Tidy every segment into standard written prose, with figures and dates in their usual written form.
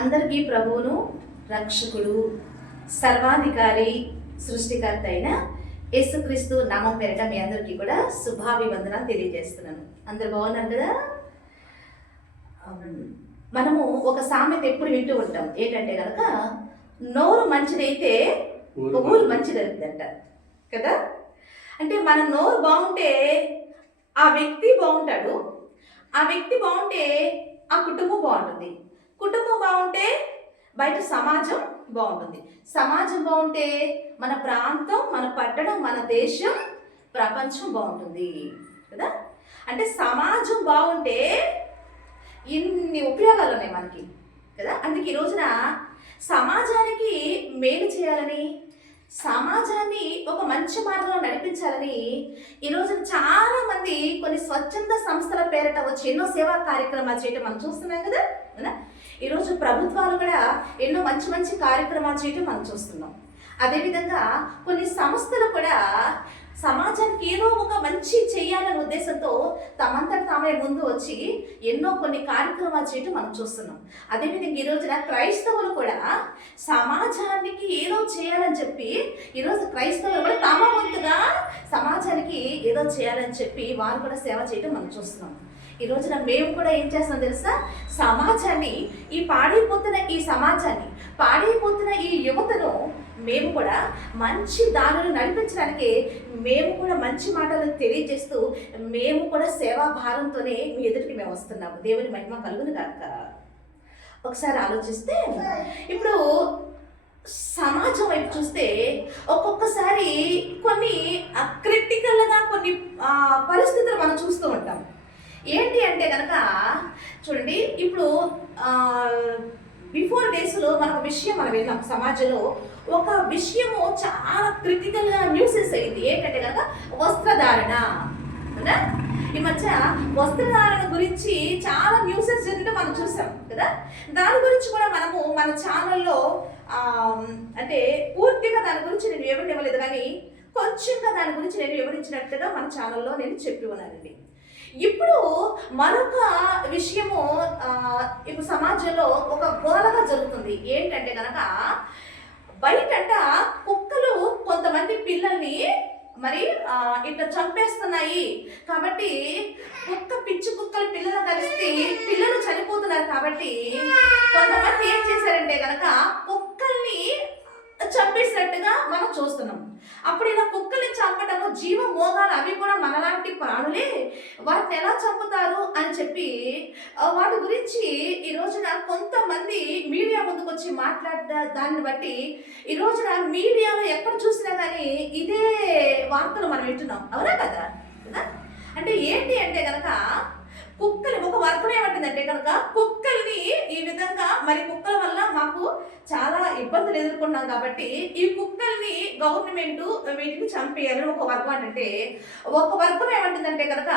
అందరికీ ప్రభువును, రక్షకుడు, సర్వాధికారి, సృష్టికర్త అయిన యేసుక్రీస్తు నామం పేరిట మీ అందరికీ కూడా శుభాభివందనాలు తెలియజేస్తున్నాను. అందరు బాగున్నారు కదా? మనము ఒక సామెత ఎప్పుడు వింటూ ఉంటాం. ఏంటంటే కనుక నోరు మంచిదైతే ఊరు మంచిదవుతుందంట కదా. అంటే మన నోరు బాగుంటే ఆ వ్యక్తి బాగుంటాడు, ఆ వ్యక్తి బాగుంటే ఆ కుటుంబం బాగుంటుంది, కుటుంబం బాగుంటే బయట సమాజం బాగుంటుంది, సమాజం బాగుంటే మన ప్రాంతం, మన పట్టణం, మన దేశం, ప్రపంచం బాగుంటుంది కదా. అంటే సమాజం బాగుంటే ఇన్ని ఉపయోగాలు ఉన్నాయి మనకి కదా. అందుకే ఈ రోజున సమాజానికి మేలు చేయాలని, సమాజాన్ని ఒక మంచి మార్గంలో నడిపించాలని ఈరోజు చాలా మంది కొన్ని స్వచ్ఛంద సంస్థల పేరిట వచ్చి ఎన్నో సేవా కార్యక్రమాలు చేయటం మనం చూస్తున్నాం కదా. ఈరోజు ప్రభుత్వాలు కూడా ఎన్నో మంచి మంచి కార్యక్రమాలు చేయటం మనం చూస్తున్నాం. అదేవిధంగా కొన్ని సంస్థలు కూడా సమాజానికి ఏదో ఒక మంచి చేయాలనే ఉద్దేశంతో తమంతట తామే ముందు వచ్చి ఎన్నో కొన్ని కార్యక్రమాలు చేయటం మనం చూస్తున్నాం. అదేవిధంగా ఈ రోజున క్రైస్తవులు కూడా సమాజానికి ఏదో చేయాలని చెప్పి ఈరోజు క్రైస్తవులు కూడా తమ వంతుగా సమాజానికి ఏదో చేయాలని చెప్పి వారు కూడా సేవ చేయటం మనం చూస్తున్నాం. ఈ రోజున మేము కూడా ఏం చేస్తాం తెలుసా? సమాజాన్ని, ఈ పాడైపోతున్న ఈ సమాజాన్ని, పాడైపోతున్న ఈ యువతను మేము కూడా మంచి దారులు నడిపించడానికి మేము కూడా మంచి మాటలను తెలియజేస్తూ మేము కూడా సేవా భారంతోనే మీ ఎదుటికి మేము వస్తున్నాము. దేవుని మహిమ కలుగును గాక. ఒకసారి ఆలోచిస్తే ఇప్పుడు సమాజం వైపు చూస్తే ఒక్కొక్కసారి కొన్ని క్రిటికల్గా కొన్ని పరిస్థితులు మనం చూస్తూ ఉంటాం. ఏంటి అంటే కనుక చూడండి, ఇప్పుడు బిఫోర్ డేస్లో మనం విషయం మనం విన్నాం. సమాజంలో ఒక విషయము చాలా క్రిటికల్గా న్యూసెస్ అయింది. ఏంటంటే కనుక వస్త్రధారణ కదా. ఈ మధ్య వస్త్రధారణ గురించి చాలా న్యూసెస్ జరిగితే మనం చూసాం కదా. దాని గురించి కూడా మనము మన ఛానల్లో అంటే పూర్తిగా దాని గురించి నేను వివరించలేదు, కానీ కొంచెంగా దాని గురించి నేను వివరించినట్టుగా మన ఛానల్లో నేను చెప్పి ఉన్నానండి. ఇప్పుడు మరొక విషయము ఇప్పుడు సమాజంలో ఒక గోలగా జరుగుతుంది. ఏంటంటే కనుక బయటంట కుక్కలు కొంతమంది పిల్లల్ని మరి ఇట్లా చంపేస్తున్నాయి కాబట్టి పిచ్చి కుక్కలు పిల్లలు కలిసి పిల్లలు చనిపోతున్నారు కాబట్టి కొంతమంది ఏం చేశారంటే కనుక కుక్కల్ని చంపేసినట్టుగా మనం చూస్తున్నాం. అప్పుడు ఇలా కుక్కల్ని చంపటము, జీవ మోగాలు అవి కూడా మనలాంటి ప్రాణులే, వాటిని ఎలా చంపుతారు అని చెప్పి వాటి గురించి ఈ రోజున కొంతమంది మీడియా ముందుకు వచ్చి మాట్లాడిన దాన్ని బట్టి ఈ రోజున మీడియాలో ఎక్కడ చూసినా కానీ ఇదే వార్తలు మనం వింటున్నాం. అవునా కదా? అంటే ఏంటి అంటే కనుక కుక్కలు ఒక వర్గం ఏమంటుందంటే కనుక కుక్కల్ని ఈ విధంగా మరి కుక్కల వల్ల మాకు చాలా ఇబ్బందులు ఎదుర్కొన్నాం కాబట్టి ఈ కుక్కల్ని గవర్నమెంట్ వీటిని చంపేయాలని ఒక వర్గం అంటే, ఒక వర్గం ఏమంటుందంటే కనుక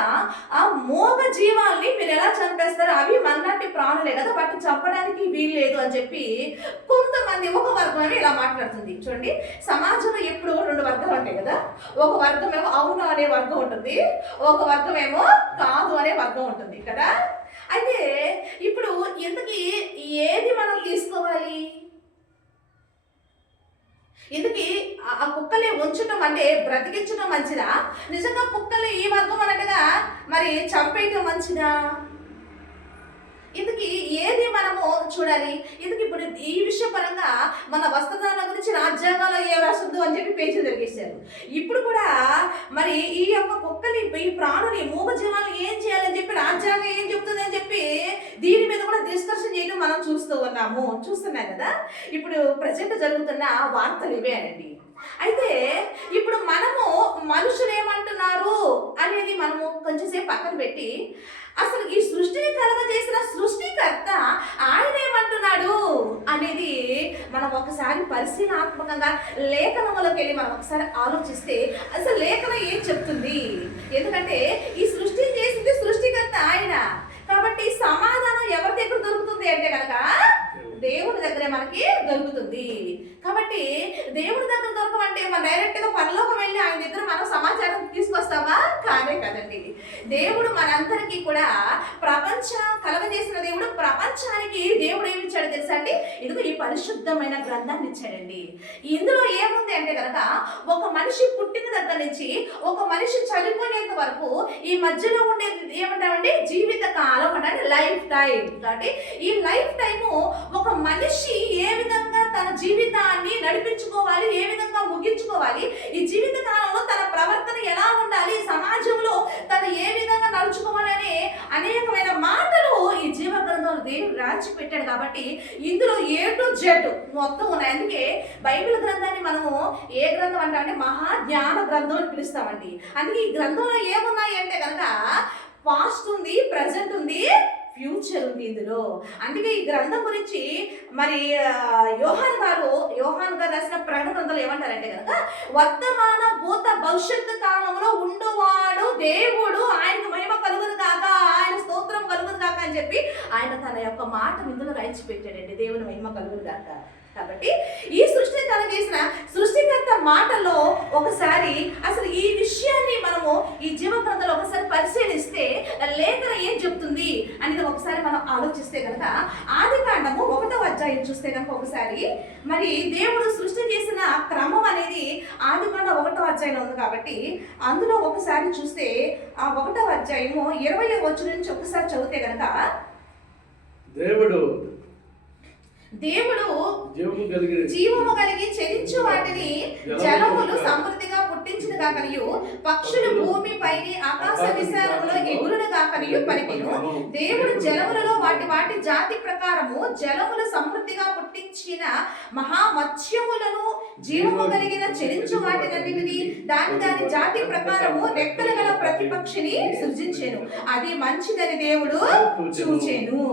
ఆ మోగ జీవాల్ని మీరు ఎలా చంపేస్తారు, అవి మనలాంటి ప్రాణులే కదా, వాటిని చంపడానికి వీల్లేదు అని చెప్పి కొంతమంది ఒక వర్గం ఇలా మాట్లాడుతుంది. చూడండి, సమాజంలో ఎప్పుడు రెండు వర్గాలు ఉంటాయి కదా. ఒక వర్గం ఏమో అవును అనే వర్గం ఉంటుంది, ఒక వర్గం ఏమో కాదు అనే వర్గం ఉంటుంది కదా. అయితే ఇప్పుడు ఎందుకు ఏది మనం తీసుకోవాలి? ఎందుకు ఆ కుక్కల్ని ఉంచడం అంటే బ్రతికించడం మంచిదా, నిజంగా కుక్కల్ని ఈ వర్గం అన్నట్టుగా మరి చంపేయటం మంచిదా? ఇందుకు ఏది మనము చూడాలి? ఇందుకు ఇప్పుడు ఈ విషయ పరంగా మన వస్త్రధారణ గురించి రాజ్యాంగాలు ఏ రాసుద్దు అని చెప్పి పేజీలు జరిగేశారు. ఇప్పుడు కూడా మరి ఈ యొక్క కుక్కని, ఈ ప్రాణుని, మూగజీవాలను ఏం చేయాలని చెప్పి రాజ్యాంగం ఏం చెప్తుంది అని చెప్పి దీని మీద కూడా డిస్కషన్ చేయడం మనం చూస్తున్నాం కదా. ఇప్పుడు ప్రజెంట్ జరుగుతున్న వార్తలు ఇవే అండి. అయితే ఇప్పుడు మనము మనుషులు ఏమంటున్నారు అనేది మనము కొంచెంసేపు పక్కన పెట్టి అసలు ఈ సృష్టిని కలగజేసిన సృష్టికర్త ఆయన ఏమంటున్నాడు అనేది మనం ఒకసారి పరిశీలనాత్మకంగా లేఖనములోకి వెళ్ళి మనం ఒకసారి ఆలోచిస్తే అసలు లేఖనం ఏం చెప్తుంది? ఎందుకంటే ఈ సృష్టిని చేసింది సృష్టికర్త ఆయన కాబట్టి సమాధానం ఎవరి దగ్గర దొరుకుతుంది అంటే కనుక దేవుని దగ్గరే మనకి దొరుకుతుంది. కాబట్టి దేవుని దగ్గర దొరకమంటే మనం డైరెక్ట్గా పరలోకం వెళ్ళి ఆయన దగ్గర మనం సమాచారం తీసుకొస్తామా? కానే కదండి. దేవుడు మనందరికీ కూడా ప్రపంచం కలగజేసిన దేవుడు ప్రపంచానికి దేవుడు ఏమి ఇచ్చాడు ఇచ్చాడు తెలుసా అండి? ఇదిగో ఈ పరిశుద్ధమైన గ్రంథాన్ని ఇచ్చాడండి. ఇందులో ఏముంది అంటే కనుక ఒక మనిషి పుట్టిన దగ్గర నుంచి ఒక మనిషి చనిపోయేంత వరకు ఈ మధ్యలో ఉండేది ఏమంటామండి? జీవిత కాలం అంటే లైఫ్ టైం. కాబట్టి ఈ లైఫ్ టైము ఒక మనిషి ఏ విధంగా తన జీవితాన్ని నడిపించుకోవాలి, ఏ విధంగా ముగించుకోవాలి, ఈ జీవిత కాలంలో తన ప్రవర్తన ఎలా ఉండాలి, సమాజంలో తను ఏ విధంగా నడుచుకోవాలి అనే అనేకమైన మాటలు ఈ జీవ గ్రంథంలో దేవుడు రాసి పెట్టాడు. కాబట్టి ఇందులో A to Z మొత్తం ఉన్నాయి. అందుకే బైబిల్ గ్రంథాన్ని మనము ఏ గ్రంథం అంటే మహాజ్ఞాన గ్రంథం అని పిలుస్తామండి. అందుకే ఈ గ్రంథంలో ఏమున్నాయి అంటే కనుక పాస్ట్ ఉంది, ప్రజెంట్ ఉంది, ఫ్యూచర్ ఉంది ఇందులో. అందుకే ఈ గ్రంథం గురించి మరి యోహాన్ గారు రాసిన ప్రకటన గ్రంథంలో ఏమంటారంటే కనుక వర్తమాన భూత భవిష్యత్తు కాలంలో ఉండువాడు దేవుడు, ఆయనకు మహిమ కలుగును కాక, ఆయన స్తోత్రం కలుగును కాక అని చెప్పి ఆయన తన యొక్క మాట ఇందులో రాయించి పెట్టాడండి. దేవుని మహిమ కలుగును కాక. కాబట్టి ఈ సృష్టిని కలగేసిన సృష్టికర్త మాటల్లో ఒకసారి అసలు ఈ విషయాన్ని మనము ఈ జీవ గ్రంథంలో ఒకసారి పరిశీలిస్తే లేఖన ఏం చెప్తుంది అనేది ఒకసారి మనం ఆలోచిస్తే కనుక ఆదికాండము 1వ అధ్యాయం చూస్తే కనుక ఒకసారి మరి దేవుడు సృష్టి చేసిన క్రమం అనేది ఆదికాండం 1వ అధ్యాయంలో ఉంది. కాబట్టి అందులో ఒకసారి చూస్తే ఆ 1వ అధ్యాయము 20వ వచనం నుంచి ఒకసారి చదివితే కనుక దేవుడు జీవము కలిగి చెరించు వాటిని జలములు సమృద్ధిగా పుట్టించిన కాకనియు పక్షులు భూమి పైని ఆకాశ విశాలములో ఎగురును కాకనియు పలికెను. దేవుడు జలములలో వాటి జాతి ప్రకారము జలములు సమృద్ధిగా పుట్టించిన మహామత్స్యములను జీవము కలిగిన చెరించు వాటినన్నిటిని దాని జాతి ప్రకారము రెక్కలు గల ప్రతి పక్షిని సృజించెను. అది మంచిదని దేవుడు చూచెను.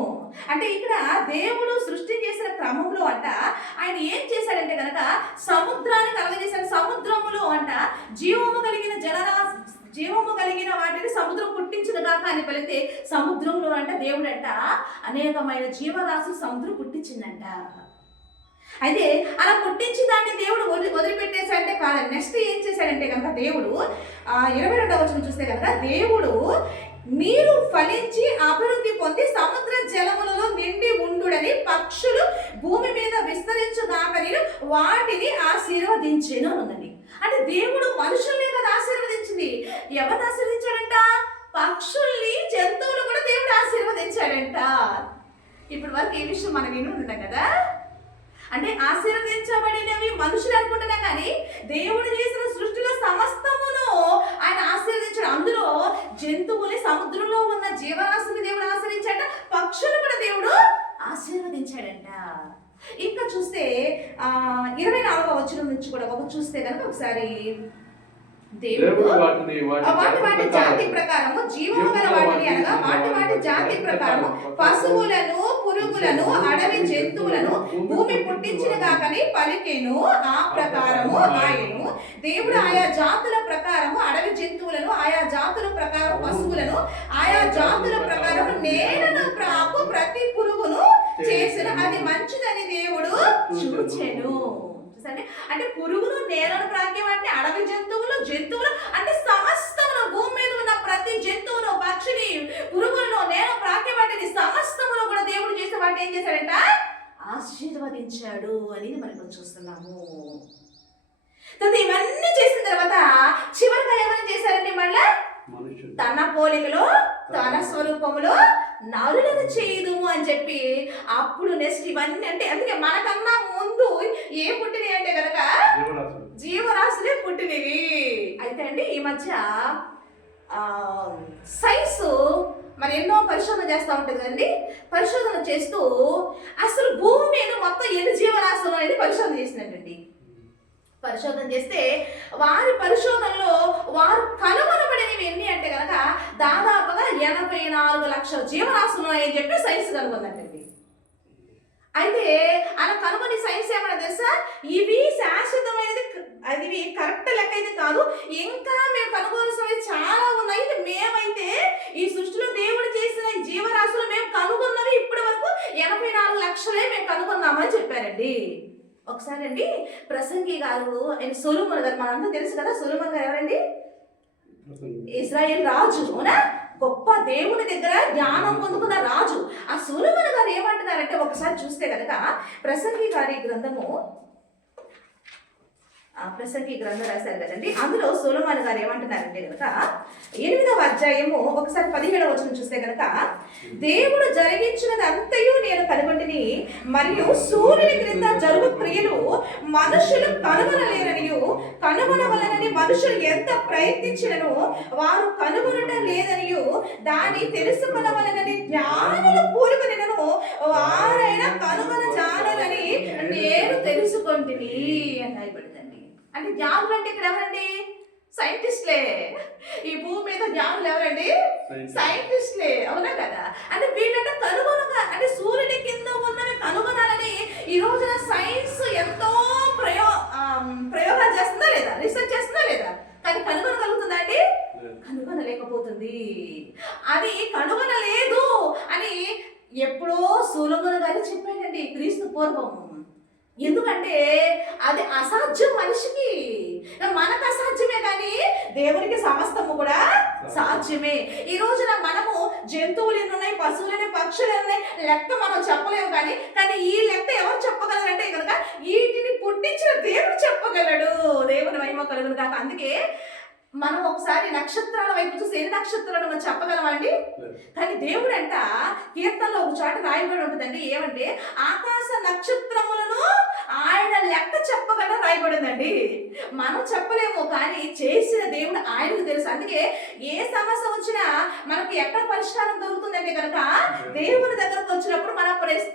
అంటే ఇక్కడ దేవుడు సృష్టి చేసిన క్రమంలో అంట ఆయన ఏం చేశాడంటే కనుక సముద్రాన్ని కలగజేశాడు. సముద్రములో అంట జీవము కలిగిన వాటిని సముద్రం పుట్టించిన దాకా అని పలికితే సముద్రంలో అంట దేవుడు అంట అనేకమైన జీవరాశులు సముద్రం పుట్టించిందంట. అయితే అలా పుట్టించి దాన్ని దేవుడు వదిలిపెట్టేశాడంటే కాదు. నెక్స్ట్ ఏం చేశాడంటే కనుక దేవుడు 22వ వచనం చూస్తే కనుక దేవుడు మీరు ఫలించి అభివృద్ధి పొంది సముద్ర జలములలో నిండి ఉండుడని పక్షులు భూమి మీద విస్తరించుగాకని వాటిని ఆశీర్వదించెను అన్నది. అంటే దేవుడు మనుషుల్ని కదా ఆశీర్వదించింది. ఎవరిని ఆశీర్వదించాడంట? పక్షుల్ని, జంతువులు కూడా దేవుడు ఆశీర్వదించాడంట. ఇప్పటి వరకు ఈ విషయం మనం వినుంటాం కదా. అంటే ఆశీర్వదించబడినవి మనుషులు అనుకుంటున్నా కానీ దేవుడు చేసిన సృష్టిలో సమస్తమును ఆయన ఆశీర్వదించాడు. అందులో జంతువుని, సముద్రంలో ఉన్న జీవరాశిని దేవుడు ఆశీర్వదించాడ, పక్షులు కూడా దేవుడు ఆశీర్వదించాడంట. ఇంకా చూస్తే 24వ వచనం నుంచి కూడా చూస్తే కనుక ఒకసారి దేవుడు వాటి జాతి ప్రకారము జీవము గల వాటిని అనగా వాటి జాతి ప్రకారము పశువులను, పురుగులను, అడవి జంతువులను భూమి పుట్టించిన కాకని పలికెను. ఆ ప్రకారము ఆయను దేవుడు ఆయా జాతుల ప్రకారము అడవి జంతువులను, ఆయా జాతుల ప్రకారం పశువులను, ఆయా జాతుల ప్రకారం నేలను ప్రాకు ప్రతి పురుగును చేసిన. అది మంచిదని దేవుడు చూచెను. అంటే పురుగులు, నేలను ప్రాకే వాటిని, అడవి జంతువులు అంటే సమస్తమును, భూమి మీద ఉన్న ప్రతి జంతువును, పక్షిని, పురుగులను, నేలను ప్రాకే వాటిని సమస్తమును కూడా దేవుడు చేసే వాటిని ఏం చేశాడంట? ఆశీర్వదించాడు అనేది మనం చూస్తున్నాము. ఇవన్నీ చేసిన తర్వాత చివరిగా ఏమైనా చేశారండి? మళ్ళా తన పోలికలో తన స్వరూపములో నరులను చేయుదుము అని చెప్పి అప్పుడు నెక్స్ట్ ఇవన్నీ అంటే అందుకే మనకన్నా ముందు ఏ పుట్టినవి అంటే కనుక జీవరాశులే పుట్టినవి. అయితే అండి ఈ మధ్య సైన్స్ మరి ఎన్నో పరిశోధన చేస్తూ ఉంటుంది కదండి. పరిశోధన చేస్తూ అసలు భూమి మీద మొత్తం ఎన్ని జీవరాశులు అనేది పరిశోధన చేసినట్టండి. పరిశోధన చేస్తే వారి పరిశోధనలో వారు కనుగొనబడినవి ఎన్ని అంటే కనుక దాదాపుగా 84 లక్షల జీవరాశులు ఉన్నాయని చెప్పి సైన్స్ కనుగొందంటండి. అయితే అలా కనుగొని సైన్స్ ఏమన్నా తెలుసా, ఇవి శాశ్వతమైనది, అది కరెక్ట్ లెక్క అయితే కాదు, ఇంకా మేము కనుగొనవలసినవి చాలా ఉన్నాయి. మేమైతే ఈ సృష్టిలో దేవుడు చేసిన జీవరాశులు మేము కనుగొన్నవి ఇప్పటి వరకు 84 లక్షలే మేము కనుగొన్నామని చెప్పారండి. ఒకసారి అండి ప్రసంగి గారు, ఆయన సొలొమోను గారు, మనంతా తెలుసు కదా. సొలొమోను గారు ఎవరండి? ఇజ్రాయెల్ రాజు, అవునా? గొప్ప దేవుని దగ్గర జ్ఞానం పొందుకున్న రాజు. ఆ సొలొమోను గారు ఏమంటున్నారంటే ఒకసారి చూస్తే కనుక ప్రసంగి గారి గ్రంథము, ప్రసంగి గ్రంథం రాశారు కదండి. అందులో సొలొమోను గారు ఏమంటున్నారంటే కనుక 8వ అధ్యాయము ఒకసారి 17వ వచనం చూస్తే కనుక, దేవుడు జరిగించినది అంతయు నేను కనుగొంటిని, మరియు సూర్యుని క్రింద జరుగు క్రియలు మనుషులు కనుగొనలేరనియు, కనుగొనవలనని మనుషులు ఎంత ప్రయత్నించినను వారు కనుగొనట లేదనియు, దాన్ని తెలుసుకొనవలనని జ్ఞానులు పూనుకొనినను వారైనా కనుగొనజాలరని నేను తెలుసుకొంటిని అని రాయబడిందండి. అంటే జ్ఞానులు అంటే ఇక్కడ ఎవరండి? సైంటిస్ట్లే. ఈ భూమి మీద జ్ఞానులు ఎవరండి? సైంటిస్ట్లే, అవునా కదా? అంటే వీళ్ళంటే కనుగొనగా, అంటే సూర్యుని కింద ఉన్నవి కనుగొనాలని ఈ రోజున సైన్స్ ఎంతో ప్రయోగాలు చేస్తుందా లేదా? రీసెర్చ్ చేస్తుందా లేదా? కానీ కనుగొనగలుగుతుందా అండి? కనుగొనలేకపోతుంది. అది కనుగొనలేదు అని ఎప్పుడో సొలొమోను గారు చెప్పాడండి, క్రీస్తు పూర్వం. ఎందుకంటే అది అసాధ్యం మనిషికి. మనకు అసాధ్యమే కానీ దేవునికి సమస్తము కూడా సాధ్యమే. ఈ రోజున మనము జంతువులు ఎన్ని ఉన్నాయి, పశువులని, పక్షులు ఉన్నాయి, లెక్క మనం చెప్పలేము. కానీ ఈ లెక్క ఎవరు చెప్పగలరంటే కనుక వీటిని పుట్టించిన దేవుడు చెప్పగలడు. దేవుని మహిమ కలుగును కాక. అందుకే మనం ఒకసారి నక్షత్రాల వైపు చూసి ఎన్ని నక్షత్రాలు మనం చెప్పగలమండి? కానీ దేవుడు అంట కీర్తనలో ఒక చోట రాయబడి ఉంటుందండి. ఏమంటే ఆకాశ నక్షత్రములను ఆయన లెక్క చెప్పగల రాయబడిందండి. మనం చెప్పలేము, కానీ చేసిన దేవుడు ఆయనకు తెలుసు. అందుకే ఏ సమస్య వచ్చినా మనకి ఎక్కడ పరిష్కారం దొరుకుతుందంటే కనుక దేవుని దగ్గరకు వచ్చినప్పుడు మన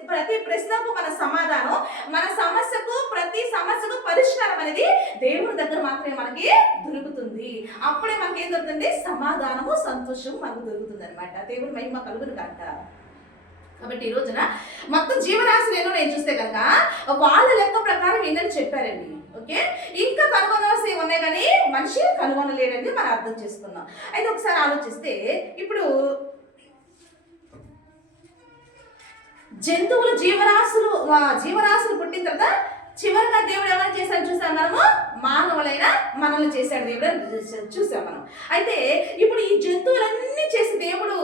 ప్రతి ప్రశ్నకు మన సమాధానం, మన సమస్యకు ప్రతి సమస్యకు పరిష్కారం అనేది దేవుని దగ్గర మాత్రమే మనకి దొరుకుతుంది. అప్పుడే మనకి ఏం దొరుకుతుంది? సమాధానము, సంతోషము మనకు దొరుకుతుంది అనమాట. దేవుని మహిమ కలుగును కాక. కాబట్టి ఈ రోజున మొత్తం జీవరాశులు ఏమో నేను చూస్తే కనుక వాళ్ళ లెక్క ప్రకారం ఏంటని చెప్పారండి. ఓకే, ఇంకా కనుగొనవలసి ఉన్నాయి కానీ మనిషి కనుగొనలేడని మనం అర్థం చేసుకున్నాం. అయితే ఒకసారి ఆలోచిస్తే ఇప్పుడు జంతువులు జీవరాశులు పుట్టిన తర్వాత చివరిగా దేవుడు ఎవరు చేశాడు చూసాం మనము? మానవులైన మనల్ని చేశాడు దేవుడు చూసాం మనం. అయితే ఇప్పుడు ఈ జంతువులన్నీ చేసి దేవుడు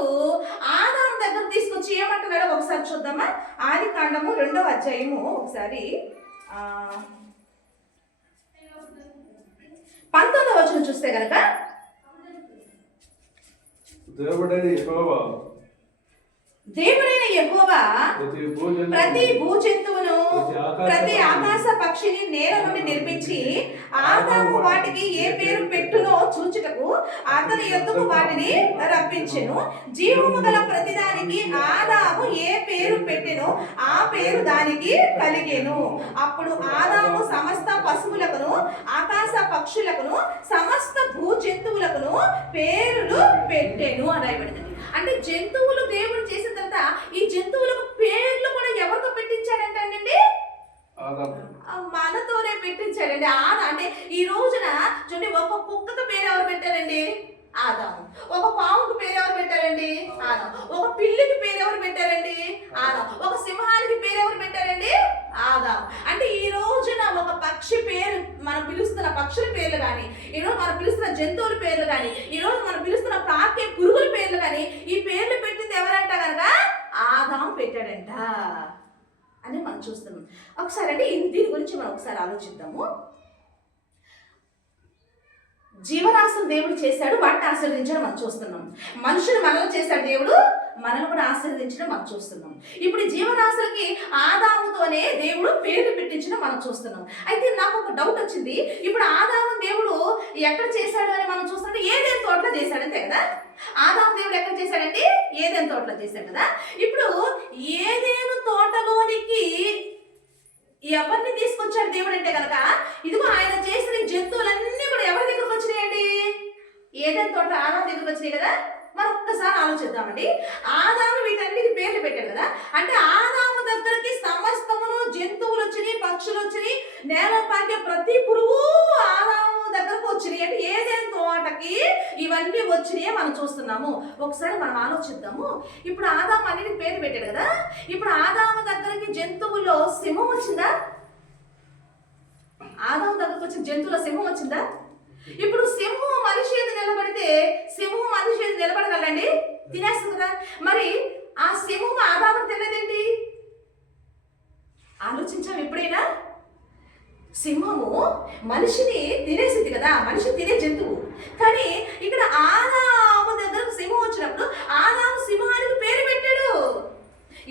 ఆదాము దగ్గర తీసుకొచ్చి ఏమంటున్నాడో ఒకసారి చూద్దామా? ఆదికాండము 2వ అధ్యాయము ఒకసారి 19వ వచనం చూస్తే కనుక, దేవుడైన యెహోవా ప్రతి భూజంతువును, ప్రతి ఆకాశ పక్షిని నేల నుండి నిర్మించి ఆదాము వాటికి ఏ పేరు పెట్టునో చూచుటకు అతని యొద్దకు వాటిని రప్పించెను. జీవము గల ప్రతిదానికి ఆదాము ఏ పేరు పెట్టెనో ఆ పేరు దానికి కలిగెను. అప్పుడు ఆదాము సమస్త పశువులకును, ఆకాశ పక్షులకును, సమస్త భూజంతువులకును పేరులు పెట్టెను అని రాయబడింది. అంటే జంతువులు దేవుడు చేసిన తర్వాత ఈ జంతువులకు పేర్లు కూడా ఎవరితో పెట్టించాడంటే మనతోనే పెట్టించాడండి. అంటే ఈ రోజున చూడండి, ఒక కుక్కకు పేరు ఎవరు పెట్టారండి? ఆదాము. ఒక పాముకు పేరు ఎవరు పెట్టారండి? ఆదాము. ఒక పిల్లికి పేరు ఎవరు పెట్టారండి? ఆదాము. ఒక సింహానికి పేరు ఎవరు పెట్టారండి? ఆదాము. అంటే ఈ రోజున ఒక పక్షి పేరు, మనం పిలుస్తున్న పక్షుల పేర్లు కానీ, ఈరోజు మనం పిలుస్తున్న జంతువుల పేర్లు కానీ, ఈరోజు మనం పిలుస్తున్న ప్రాకే పురుగుల పేర్లు కానీ, ఈ పేర్లు పెట్టింది ఎవరంట కనుక ఆదాము పెట్టాడంట అని మనం చూస్తున్నాం. ఒకసారి అంటే దీని గురించి మనం ఒకసారి ఆలోచిద్దాము. జీవరాశులు దేవుడు చేశాడు, వాటిని ఆశీర్వదించడం మనం చూస్తున్నాం. మనుషులు మనల్ని చేశాడు దేవుడు, మనల్ని కూడా ఆశీర్వదించడం మనం చూస్తున్నాం. ఇప్పుడు జీవరాశులకి ఆదాముతోనే దేవుడు పేర్లు పెట్టించడం మనం చూస్తున్నాం. అయితే నాకు ఒక డౌట్ వచ్చింది. ఇప్పుడు ఆదాము దేవుడు ఎక్కడ చేశాడు అని మనం చూస్తుంటే ఏదైనా తోటలో చేశాడు అంతే కదా. ఆదాము దేవుడు ఎక్కడ చేశాడంటే ఏదైనా తోటలో చేశాడు కదా. ఇప్పుడు ఏదైనా తోటలోనికి ఎవరిని తీసుకొచ్చాడు దేవుడు అంటే కనుక, ఇదిగో ఆయన చేసిన జంతువులన్నీ కూడా ఎవరి దగ్గరకు వచ్చినాయండి? ఏదైనా తోటలో ఆదాము దగ్గరకు వచ్చినాయి కదా. మనం ఒక్కసారి ఆలోచిద్దామండి. ఆదాము వీటన్నిటికి పేర్లు పెట్టాడు కదా. అంటే ఆదాము దగ్గరికి సమస్తమును జంతువులు వచ్చినాయి, పక్షులు వచ్చినాయి, నేల పాకే ప్రతి పురుగు ఆదాము దగ్గరకు వచ్చినాయి. అంటే ఏదైనా తోటకి ఇవన్నీ వచ్చినాయి మనం చూస్తున్నాము. ఒకసారి మనం ఆలోచిద్దాము. ఇప్పుడు ఆదాము అన్నిటికి పేరు పెట్టాడు కదా. ఇప్పుడు ఆదాము దగ్గరికి జంతువుల్లో సింహం వచ్చిందా? ఆదాము దగ్గరకు వచ్చిన జంతువుల సింహం వచ్చిందా? ఇప్పుడు సింహం మనిషి మీద నిలబడితే సింహం మనిషి మీద నిలబడగలండి? తినేస్తుంది కదా. మరి ఆ సింహం ఆదాము తినేదేంటి? ఆలోచించాం ఎప్పుడైనా? సింహము మనిషిని తినేసింది కదా, మనిషి తినే జంతువు. కానీ ఇక్కడ ఆదాము దగ్గరకు సింహం వచ్చినప్పుడు ఆదాము సింహానికి పేరు పెట్టాడు.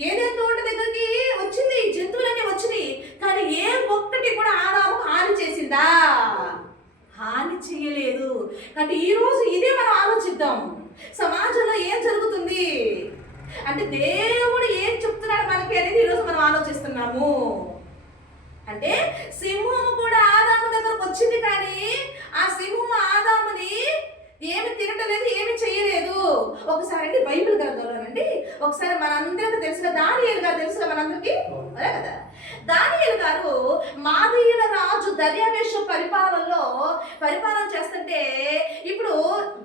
ఏదైనా తోట దగ్గరికి వచ్చింది, జంతువులన్నీ వచ్చినాయి, కానీ ఏ ఒక్కటి కూడా ఆదాముకు హాని చేసిందా? హాని చేయలేదు. కాబట్టి ఈరోజు ఇదే మనం ఆలోచిద్దాం. సమాజంలో ఏం జరుగుతుంది అంటే దేవుడు ఏం చెప్తున్నాడు మనకి అనేది ఈరోజు మనం ఆలోచిస్తున్నాము. అంటే సింహము కూడా ఆదాము దగ్గరకు వచ్చింది, కానీ ఆ సింహము ఆదాముని ఏమి తినటలేదు, ఏమి చేయలేదు. ఒకసారి అండి బైబిల్ గ్రంథంలోనండి ఒకసారి మనందరికీ తెలుసుగా దానియేలు గారు తెలుసుగా మనందరికీ అదే కదా. దానియేలు గారు మాదీయుల రాజు దర్యావేషు పరిపాలన చేస్తుంటే ఇప్పుడు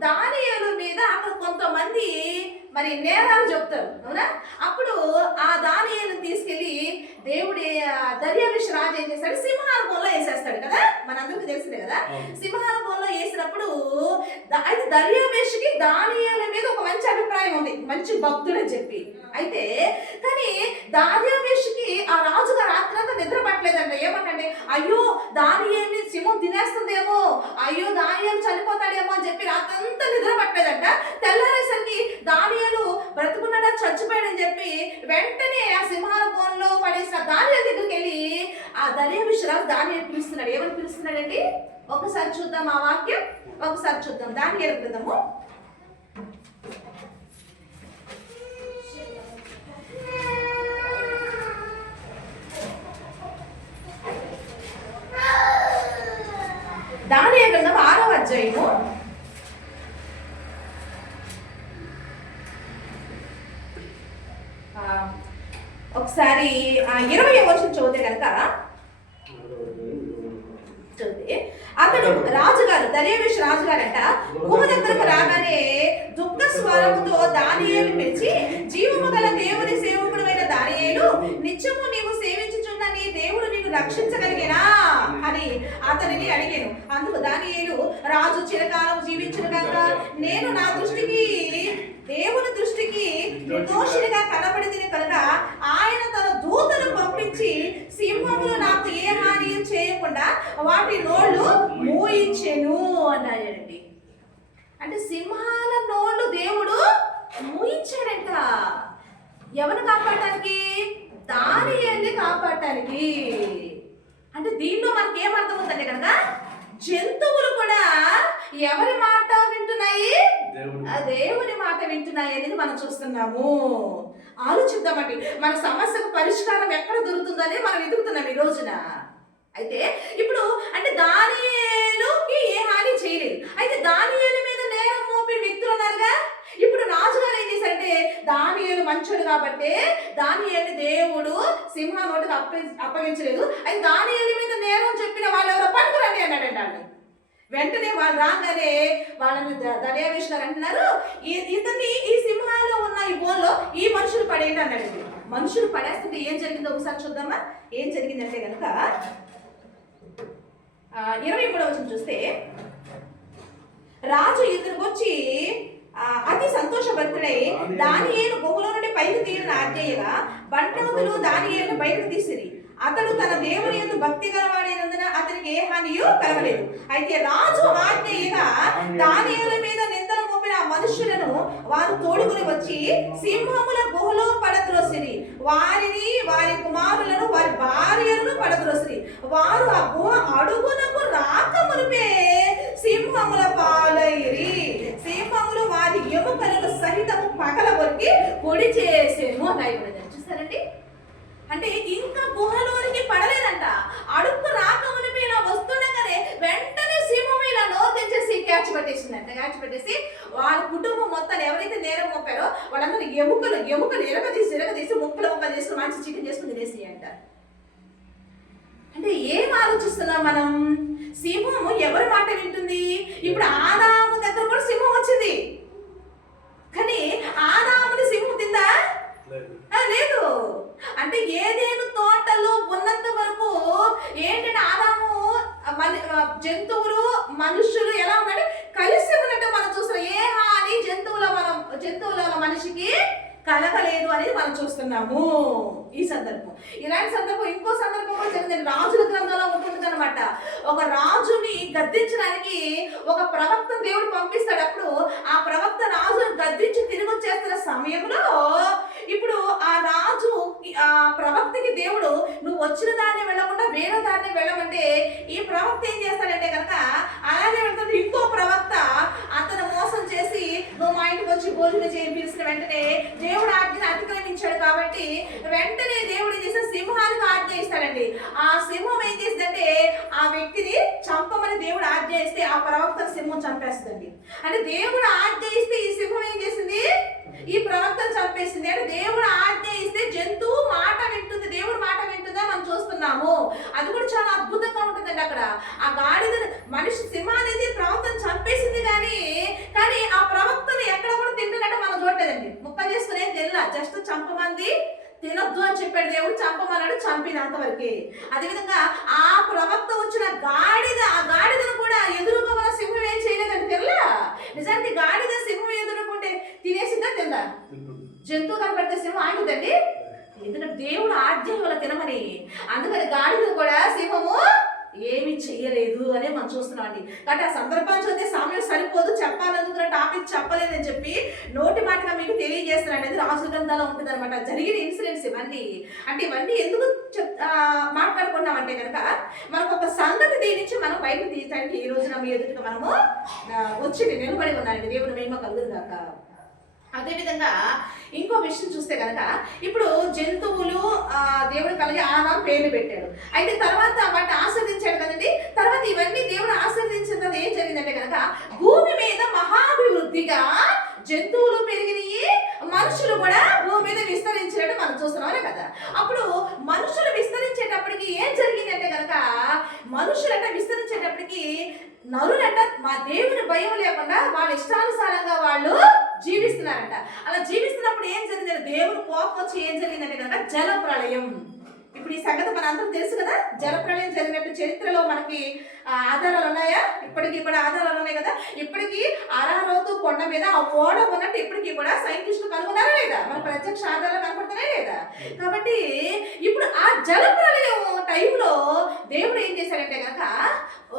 దానియేలు మీద అక్కడ కొంతమంది మరి నేరాలు చెప్తారు, అవునా? అప్పుడు ఆ దానియేలుని తీసుకెళ్లి దేవుడి దర్యావేషు రాజు ఏం చేస్తాడు, సింహాల బోన్లో వేసేస్తాడు కదా, మనందరికీ తెలిసిందే కదా. సింహాల బోన్లో వేసినప్పుడు అయితే దర్యావేషుకి దానియేలు మీద ఒక మంచి అభిప్రాయం ఉంది, మంచి భక్తుడు అని చెప్పి. అయితే కానీ దర్యావేషుకి ఆ రాజుగా రాత్రంతా నిద్ర పట్టలేదంట. ఏమంటే అయ్యో దానియేలుని సింహం తినేస్తుందేమో, అయ్యో దానియేలు చనిపోతాడేమో అని చెప్పి రాత్రంతా నిద్ర పట్టలేదంట. తెల్లారేసరికి దానియేలు బ్రతుకున్నాడా చచ్చిపోయాడని చెప్పి వెంటనే ఆ సింహాల బోన్లో పడేసిన దానియేలు దగ్గరికి వెళ్ళి ఆ దర్యావేషు రాజు దానియేలు పిలుస్తున్నాడు. ఏమని పిలుస్తున్నాడండి? ఒకసారి చూద్దాం ఆ వాక్యం, ఒకసారి చూద్దాం. దానియేలు గ్రంథము దానియేలు గ్రంథం 6వ అధ్యాయము ఒకసారి 20వ వచనం చదివితే కనుక అతడు రాజుగారు దర్యావేషు రాజుగారంట గుహ దగ్గరకు రాగానే దుఃఖ స్వరముతో దానియేలు పిలిచి, జీవము గల దేవుని సేవకుడైన దానియేలు, నిత్యము నీవు సేవించుచున్న నీ దేవుడు నీకు రక్షించగలిగేనా అని అతనిని అడిగాను. అందుకు దానియేలు, రాజు చిరకాలం జీవించును గాక, నేను నా దృష్టికి దేవుని దృష్టికి నిర్దోషినిగా కనబడింది కనుక ఆయన తన దూతను పంపించి సింహములు నాకు ఏ హాని చేయకుండా వాటి నోళ్ళు మూయించెను అన్నాడండి. అంటే సింహాల నోళ్ళు దేవుడు మూయించాడంట. ఎవరు కాపాడటానికి? దానియేలుని కాపాడటానికి. అంటే దీంట్లో మనకి ఏం అర్థమవుతుంది కనుక జంతువులు కూడా ఎవరి మాట వింటున్నాయి? దేవుని మాట వింటున్నాయి అనేది మనం చూస్తున్నాము. ఆలోచిద్దామండి, మన సమస్యకు పరిష్కారం ఎక్కడ దొరుకుతుందని మనం వెతుకుతున్నాం ఈ రోజున. అయితే ఇప్పుడు అంటే దానియేలుకి ఏ హాని చేయలేదు. అయితే దానియేలు మీద నేరం మోపిన వ్యక్తులు ఉన్నారుగా. ఇప్పుడు రాజుగారు ఏం చేశారంటే దానియేలు మంచోడు కాబట్టి దానియేలుని దేవుడు సింహ నోటికి అప్పగించలేదు. అయితే దానియేలు మీద నేరం చెప్పిన వాళ్ళు ఎవరో పట్టుకురండి అన్నాడండి. వాళ్ళు వెంటనే వాళ్ళు రాగానే వాళ్ళని దర్యావేషు గారు అంటున్నారు, ఇతన్ని ఈ సింహాల్లో ఉన్న ఈ బోన్లో ఈ మనుషులు పడేయండి అన్నాడు. మనుషులు పడేస్తుంటే ఏం జరిగిందో ఒకసారి చూద్దామా. ఏం జరిగిందంటే కనుక 23వ వచనం చూస్తే, రాజు ఇద్దరికి వచ్చి అతి సంతోషభరితుడై దానియేలు గుహలో నుండి పైకి తీరిన ఆజ్ఞయగా బంట్రోతులు దానియేలును బయటకు తీసిరి. అతడు తన దేవుని యందు భక్తి గలవాడైనందున అతనికి ఏ హానియు కలగలేదు. అయితే రాజు ఆజ్ఞయగా దానియేలు మీద నిందలు మోపిన ఆ మనుషులను వారు తోడుకుని వచ్చి సింహముల గుహలో పడద్రోసిరి. వారిని, వారి కుమారులను, వారి భార్యలను పడద్రోసిరి. వారు ఆ గుహ అడుగునకు రాక మునిపే సింహముల పాలైరి. సింహములు వారి ఎముకలను సహితము పగలగొరికి పొడి చేసేను అని చూస్తారండి. అంటే ఇంకా గుహలోనికి పడలేదంట. అడుగు రాక మునిపి ఇలా వస్తుండగానే వెంటనే సింహం ఇలా నోరు తెచ్చేసి క్యాచ్ పెట్టేసిందంట. క్యాచ్ పెట్టేసి వాళ్ళ కుటుంబం మొత్తాన్ని ఎవరైతే నేరం మోపారో వాళ్ళందరూ ఎముకలు ఎరగదీసి ముక్కలు చేసుకుని మంచి చికెన్ చేసుకుని తినేసి అంట. అంటే ఏం ఆలోచిస్తున్నాం మనం? సింహము ఎవరి మాట వింటుంది? ఇప్పుడు ఆదాము దగ్గర కూడా సింహం వచ్చింది, కానీ ఆదాముని సింహం తిందా? లేదు. అంటే ఏదేను తోటలో ఉన్నంత వరకు ఏంటంటే ఆదాము జంతువులు మనుషులు ఎలా ఉన్నాడు కలిసి ఉన్నట్టు మనం చూస్తున్నాం. ఏ హాని జంతువుల ఉంటుంది, రాజుల గ్రంథంలో ఉంటుంది అనమాట. ఒక రాజుని గద్దించడానికి ఒక ప్రవక్త దేవుడు పంపిస్తాడు. అప్పుడు ఆ ప్రవక్త రాజును గద్దించి తిరిగి వచ్చేస్తున్న సమయంలో ఇప్పుడు ఆ రాజు ఆ ప్రవక్తకి దేవుడు నువ్వు వచ్చిన దాన్ని వెళ్ళకుండా వేరే దాన్ని వెళ్ళమంటే ఈ ప్రవక్త ఏం చేస్తాడంటే కనుక అలాగే వెళ్తాడు. ఇంకో ప్రవక్త అతను మోసం చేసి నువ్వు మా ఇంటికి వచ్చి భోజనం చేయి పిలిచిన వెంటనే దేవుడు ఆజ్ఞను అతిక్రమించాడు కాబట్టి వెంటనే దేవుడు ఏం చేసిన సింహానికి ఆజ్ఞ ఇస్తాడండి. ఆ సింహం ఏం చేసిందంటే ఆ వ్యక్తిని చంపమని దేవుడు ఆజ్ఞ ఇస్తే ఆ ప్రవక్త సింహం చంపేస్తుందండి. అంటే దేవుడు ఆజ్ఞ ఇస్తే ఈ సింహం ఏం చేసింది, ఈ ప్రవక్తను చంపేసింది. అంటే దేవుడు ఆజ్ఞ ఇస్తే జంతువు మాట వింటుంది, దేవుడు మాట వింటుందా మనం చూస్తున్నాము. అది కూడా చాలా అద్భుతంగా ఉంటుందండి. అక్కడ ఆ గాడిద మనిషి సింహానికి ప్రవక్తను చంపేసింది కానీ ఆ ప్రవక్తను ఎక్కడ కూడా తింటున్నట్టు మనం చూడలేదండి. ముక్క చేసుకునే తెల్ల జస్ట్ చంపమంది, తినొద్దు అని చెప్పాడు దేవుడు, చంపమన్నాడు, చంపినంత వరకే. అదేవిధంగా ఆ ప్రవక్త వచ్చిన ఆ గాడిదను కూడా ఎదురుగా మన సింహం ఏం చేయలేదండి, తెల్లా. నిజానికి గాడిద సింహం ఎదురుకుంటే తినేసిందా తెల్లా? జంతువు కనపడితే సింహం ఆగుదండి, ఎందుకంటే దేవుడు ఆజ్ఞ వల్ల తినమని. అందుకని గాడిద కూడా సింహము ఏమి చెయ్యలేదు అనే మనం చూస్తున్నాం అండి. కాబట్టి ఆ సందర్భాన్ని చూస్తే సమయం సరిపోదు, చెప్పాలనుకున్న టాపిక్ చెప్పలేదని చెప్పి నోటి మాటగా మీకు తెలియజేస్తున్నాను. అనేది రాజుల గ్రంథాల్లో ఉంటుంది అనమాట, జరిగిన ఇన్సిడెంట్స్ ఇవన్నీ. అంటే ఇవన్నీ ఎందుకు మాట్లాడుకున్నామంటే కనుక మనకు ఒక సంగతి దీని నుంచి మనం బయటకు తీయడానికి ఈ రోజున మీ ఎదుటిగా మనము వచ్చి నిలబడి ఉన్నానండి. దేవుని మహిమ కలుగును గాక. అదేవిధంగా ఇంకో విషయం చూస్తే కనుక ఇప్పుడు జంతువులు దేవుడు కలిగి ఆహారం పేర్లు పెట్టాడు. అయితే తర్వాత వాటిని ఆశీర్వదించాడు కదండి. తర్వాత ఇవన్నీ దేవుడు ఆశీర్వదించిన తర్వాత ఏం జరిగిందంటే కనుక భూమి మీద మహాభివృద్ధిగా జంతువులు పెరిగినాయి, మనుషులు కూడా భూమి మీద విస్తరించినట్టు మనం చూస్తున్నామే కదా. అప్పుడు మనుషులు విస్తరించేటప్పటికి ఏం జరిగిందంటే కనుక మనుషులంట విస్తరించేటప్పటికి నరులంట మా దేవుని భయం లేకుండా వాళ్ళ ఇష్టానుసారంగా వాళ్ళు జీవిస్తున్నారంట. అలా జీవిస్తున్నప్పుడు ఏం జరిగిందంటే దేవుని కోపం వచ్చి ఏం జరిగిందంటే కనుక జల ప్రళయం. ఇప్పుడు ఈ సంగతి మన అందరం తెలుసు కదా, జల ప్రళయం జరిగినట్టు చరిత్రలో మనకి ఆధారాలు ఉన్నాయా? ఇప్పటికీ కూడా ఆధారాలు ఉన్నాయి కదా. ఇప్పటికీ అరారోతు కొండ మీద ఆ ఓడ ఉన్నట్టు ఇప్పటికీ కూడా సైంటిస్టులు కనుగొన్నారా లేదా? మన ప్రత్యక్ష ఆధారాలు కనపడుతున్నాయి లేదా? కాబట్టి ఇప్పుడు ఆ జల ప్రళయం టైంలో దేవుడు ఏం చేశాడంటే కనుక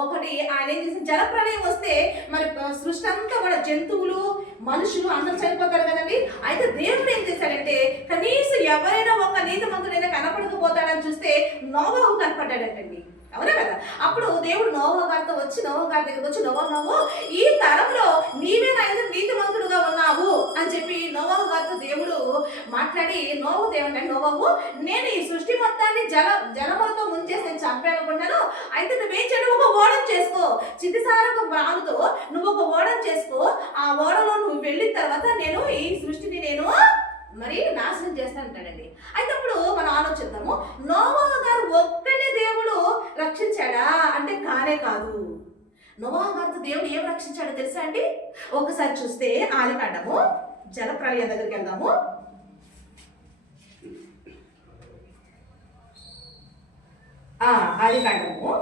ఒకటి ఆయన ఏం చేసిన జల ప్రళయం వస్తే మరి సృష్టి అంతా కూడా జంతువులు మనుషులు అందరూ చనిపోతారు కదండి. అయితే దేవుడు ఏం చేశాడంటే కనీసం ఎవరైనా ఒక నీతిమంతుడైనా కనపడకపోతాడని చూస్తే నోవహు కనపడ్డాడంటండి. అవునా కదా? అప్పుడు దేవుడు నోవహు గారితో వచ్చి నోవహు గారి దగ్గరికి వచ్చి నోవహు ఈ తరంలో నీవే నా ఎదురు నీతిమంతుడుగా ఉన్నావు అని చెప్పి నోవహు గారితో దేవుడు మాట్లాడి నోవహు దేవుడు నోవహు నేను ఈ సృష్టి మొత్తాన్ని జలములతో ముంచేసి నేను చంపాలనుకున్నాను. అయితే నువ్వేం చేయడం, ఒక ఓడం చేసుకో, చితిసారపు బాణుతో నువ్వు ఒక ఓడం చేసుకో. ఆ ఓడలో నువ్వు వెళ్ళిన తర్వాత నేను ఈ సృష్టిని నేను మరి నాశనం చేస్తానంటాడండి. అయితే అప్పుడు మనం ఆలోచిద్దాము, నోవహు గారు ఒక్కనే దేవుడు రక్షించాడా అంటే కానే కాదు. నోవహు గారితో దేవుడు ఏం రక్షించాడో తెలుసా అండి? ఒకసారి చూస్తే ఆదికాండము జల ప్రళయం దగ్గరికి వెళ్దాము. ఆదికాండము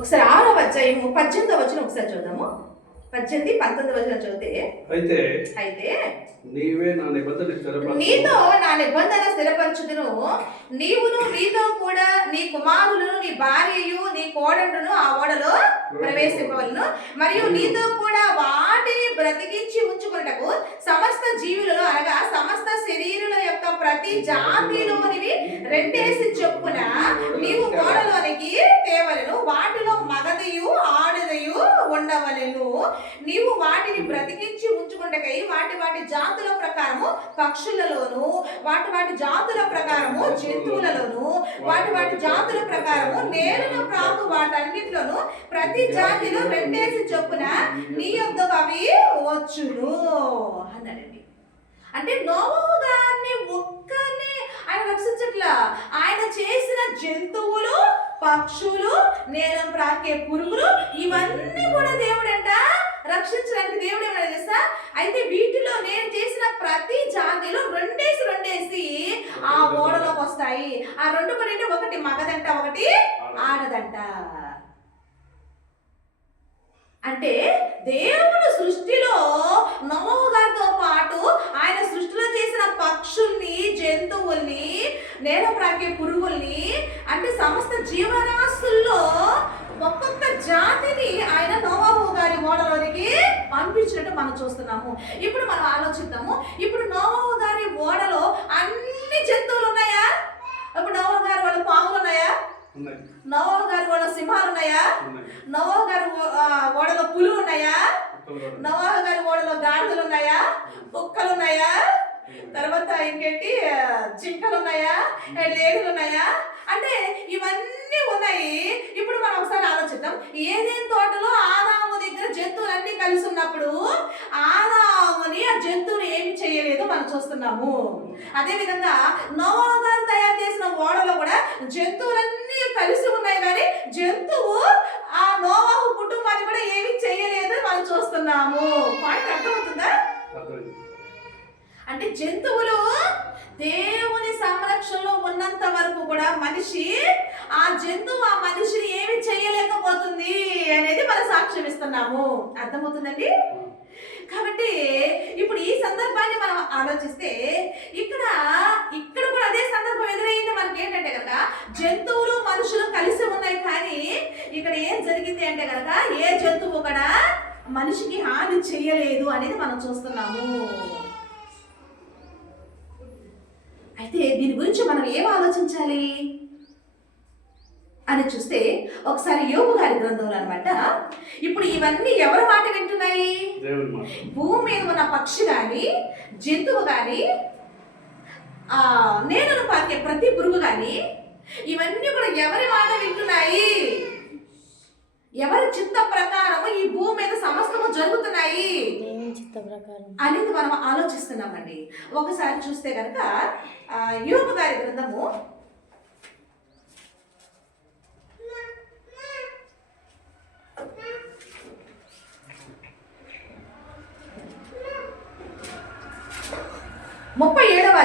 ఒకసారి 6వ అధ్యాయము 18వ వచనం ఒకసారి చూద్దాము. 18, 19 వచనం చదివితే అయితే నీవే నా నిబంధన నీతో నా నిబంధన స్థిరపరచుదును, నీవును నీతో కూడా నీ కుమారులను నీ భార్యయు నీ కోడండును ఆ ఓడలో ప్రవేశింపవలను, మరియు నీతో కూడా వాటిని బ్రతికించి ఉంచుకున్నటకు సమస్త జీవులలో అనగా సమస్త శరీరుల యొక్క ప్రతి జాతిలోనివి 2 చొప్పున నీవు ఓడలోనికి తేవలను, వాటిలో మగదియు ఆడదయు ఉండవలెను. నీవు వాటిని బ్రతికించి ఉంచుకున్నకై వాటి వాటి జాతుల ప్రకారము పక్షులలోను, వాటి జాతుల ప్రకారము జంతువులలోను, వాటి జాతుల ప్రకారము నేలలో ప్రాకు వాటన్నిటిలోను ప్రతి జాతిలో 2 చొప్పున నీ యొద్దకు అవి వచ్చును అన్నాడండి. అంటే నోవహు గారిని ఒక్కనే ఆయన రక్షించట్లా, ఆయన చేసిన జంతువులు, పక్షులు, నేలం ప్రాకే పురుగులు ఇవన్నీ కూడా దేవుడంట రక్షించడానికి దేవుడు ఏమైనా తెలుసా? అయితే వీటిలో నేను చేసిన ప్రతి జాతిలో 2 ఆ ఓడలోకి వస్తాయి. ఆ 2 కూడా ఒకటి మగదంట, ఒకటి ఆడదంట. అంటే దేవుడు సృష్టిలో నోవహు గారితో పాటు ఆయన సృష్టిలో చేసిన పక్షుల్ని, జంతువుల్ని, నేల ప్రాకే పురుగుల్ని, అంటే సమస్త జీవరాశుల్లో ఒక్కొక్క జాతిని ఆయన నోవహు గారి ఓడలోనికి పంపించినట్టు మనం చూస్తున్నాము. ఇప్పుడు మనం ఆలోచిద్దాము. ఇప్పుడు నోవహు గారి ఓడలో అన్ని జంతువులు ఉన్నాయా? ఇప్పుడు నోవహు గారి వాళ్ళ పాములు ఉన్నాయా? నోవహు గారి వాళ్ళ సింహాలు ఉన్నాయా? నోవహు గారి ఓడలో పులులు ఉన్నాయా? నోవహు గారి ఓడలో గాడిదలు ఉన్నాయా? కుక్కలు ఉన్నాయా? తర్వాత ఇంకేంటి, జింకలు ఉన్నాయా? లేడులు ఉన్నాయా? అంటే ఇవన్నీ ఉన్నాయి. ఇప్పుడు మనం ఒకసారి ఆలోచిద్దాం. ఏదేని తోటలో ఆదాము దగ్గర జంతువులన్నీ కలిసి ఉన్నప్పుడు ఆదాముని ఆ జంతువులు ఏమి చేయలేదు మనం చూస్తున్నాము. అదే విధంగా నోవహు గారు తయారు చేసిన ఓడలో కూడా జంతువులన్నీ కలిసి ఉన్నాయి, కానీ జంతువు ఆ నోవహు కుటుంబాన్ని కూడా ఏమి చేయలేదు మనం చూస్తున్నాము. పాయింట్ అర్థమవుతుందా? అంటే జంతువులు దేవుని సంరక్షణలో ఉన్నంత వరకు కూడా మనిషి ఆ జంతువు ఆ మనిషిని ఏమి చేయలేకపోతుంది అనేది మనం సాక్ష్యం ఇస్తున్నాము. అర్థమవుతుందండి? కాబట్టి ఇప్పుడు ఈ సందర్భాన్ని మనం ఆలోచిస్తే ఇక్కడ కూడా అదే సందర్భం ఎదురైంది మనకి. ఏంటంటే కనుక జంతువులు మనుషులు కలిసి ఉన్నాయి, కానీ ఇక్కడ ఏం జరిగింది అంటే కనుక ఏ జంతువు కూడా మనిషికి హాని చేయలేదు అనేది మనం చూస్తున్నాము. అయితే దీని గురించి మనం ఏం ఆలోచించాలి అని చూస్తే ఒకసారి యోబు గారి గ్రంథంలో అన్నమాట. ఇప్పుడు ఇవన్నీ ఎవరి మాట వింటున్నాయి? భూమి మీద ఉన్న పక్షి కానీ, జంతువు కానీ, నేలను పాకే ప్రతి పురుగు కానీ, ఇవన్నీ కూడా ఎవరి మాట వింటున్నాయి? ఎవరి చిత్త ప్రకారం ఈ భూమి మీద సమస్తము జరుగుతున్నాయి అనేది మనం ఆలోచిస్తున్నామండి. ఒకసారి చూస్తే కనుక యోబు గారి గ్రంథము 37వ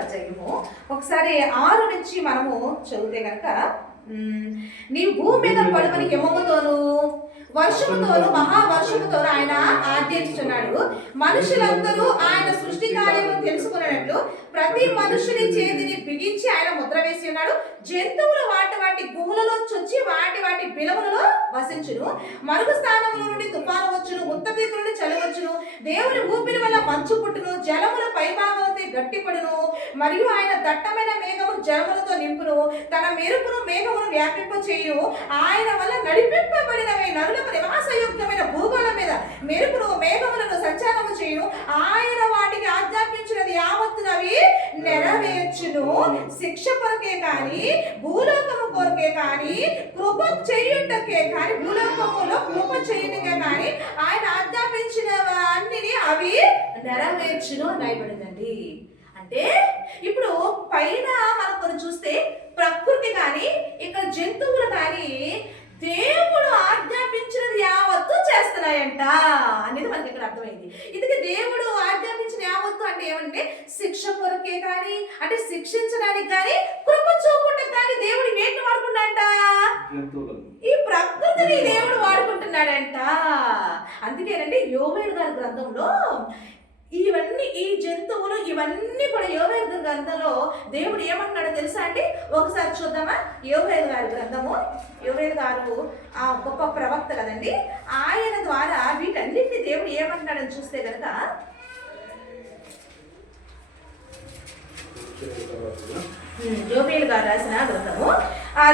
అధ్యాయము ఒకసారి 6 నుంచి మనము చదివితే కనుక, నీవు భూమి మీద పడుకొని హిమముతోను వర్షముతోను మహావర్షముతోను ఆయన ఆజ్ఞించుచున్నాడు. మనుషులందరూ ఆయన సృష్టి కార్యము తెలుసుకున్నట్లు ప్రతి మనుషుని చేతిని బిగించి ఆయన ముద్ర వేసి ఉన్నాడు. జంతువులు వాటి వాటి గుహలలో చొచ్చి వాటి బిలములలో వసించును. మరుగు స్థానముల నుండి తుఫాను వచ్చును, ఉత్తర నుండి చలి వచ్చును. దేవుని ఊపిరి వల్ల మంచు పుట్టును, జలముల పైభాగంతో గట్టిపడును. మరియు ఆయన దట్టమైన మేఘమును జలములతో నింపును, తన మెరుపును మేఘమును వ్యాపింప చేయును. ఆయన వల్ల నడిపింపబడినవి నరులకు నివాసయోగ్యమైన భూగోళం మీద మెరుపును మేఘములను సంచారము చేయును. ఆయన వాటికి ఆజ్ఞాపించినది యావత్తునవి నెరవేర్చును. శిక్ష కొరకే కానీ భూలోకము కొరకే కానీ కృప చేయుటకే కానీ భూలోకములో కృప చేయుటకే కానీ ఆయన ఆజ్ఞాపించిన అన్నిని అవి నెరవేర్చును అని రాయబడిందండి. అంటే ఇప్పుడు పైన మనం కొన్ని చూస్తే ప్రకృతి కానీ ఇక్కడ జంతువులు కానీ దేవుడు ఆజ్ఞాపించినది యావత్తు చేస్తున్నాయంట అనేది మనకి ఇక్కడ అర్థమైంది. ఇది దేవుడు ఆజ్ఞాపించిన యావత్తు అంటే ఏమంటే శిక్ష కొరకే కానీ, అంటే శిక్షించడానికి కానీ కృప చూపుటకు కానీ దేవుడు ఏంటి వాడుకున్నాడంట? ఈ ప్రకృతిని దేవుడు వాడుకుంటున్నాడంట. అందుకేనండి యోవేలు గారి గ్రంథంలో ఇవన్నీ ఈ జంతువులు ఇవన్నీ కూడా యోవేలు గ్రంథంలో దేవుడు ఏమంటున్నాడో తెలుసా అండి? ఒకసారి చూద్దామా? యోవేలు గారి గ్రంథము. యోవేలు గారు ఆ గొప్ప ప్రవక్త కదండి. ఆయన ద్వారా వీటన్నిటిని దేవుడు ఏమంటున్నాడని చూస్తే కనుక యోవేలు గారు రాసిన గ్రంథము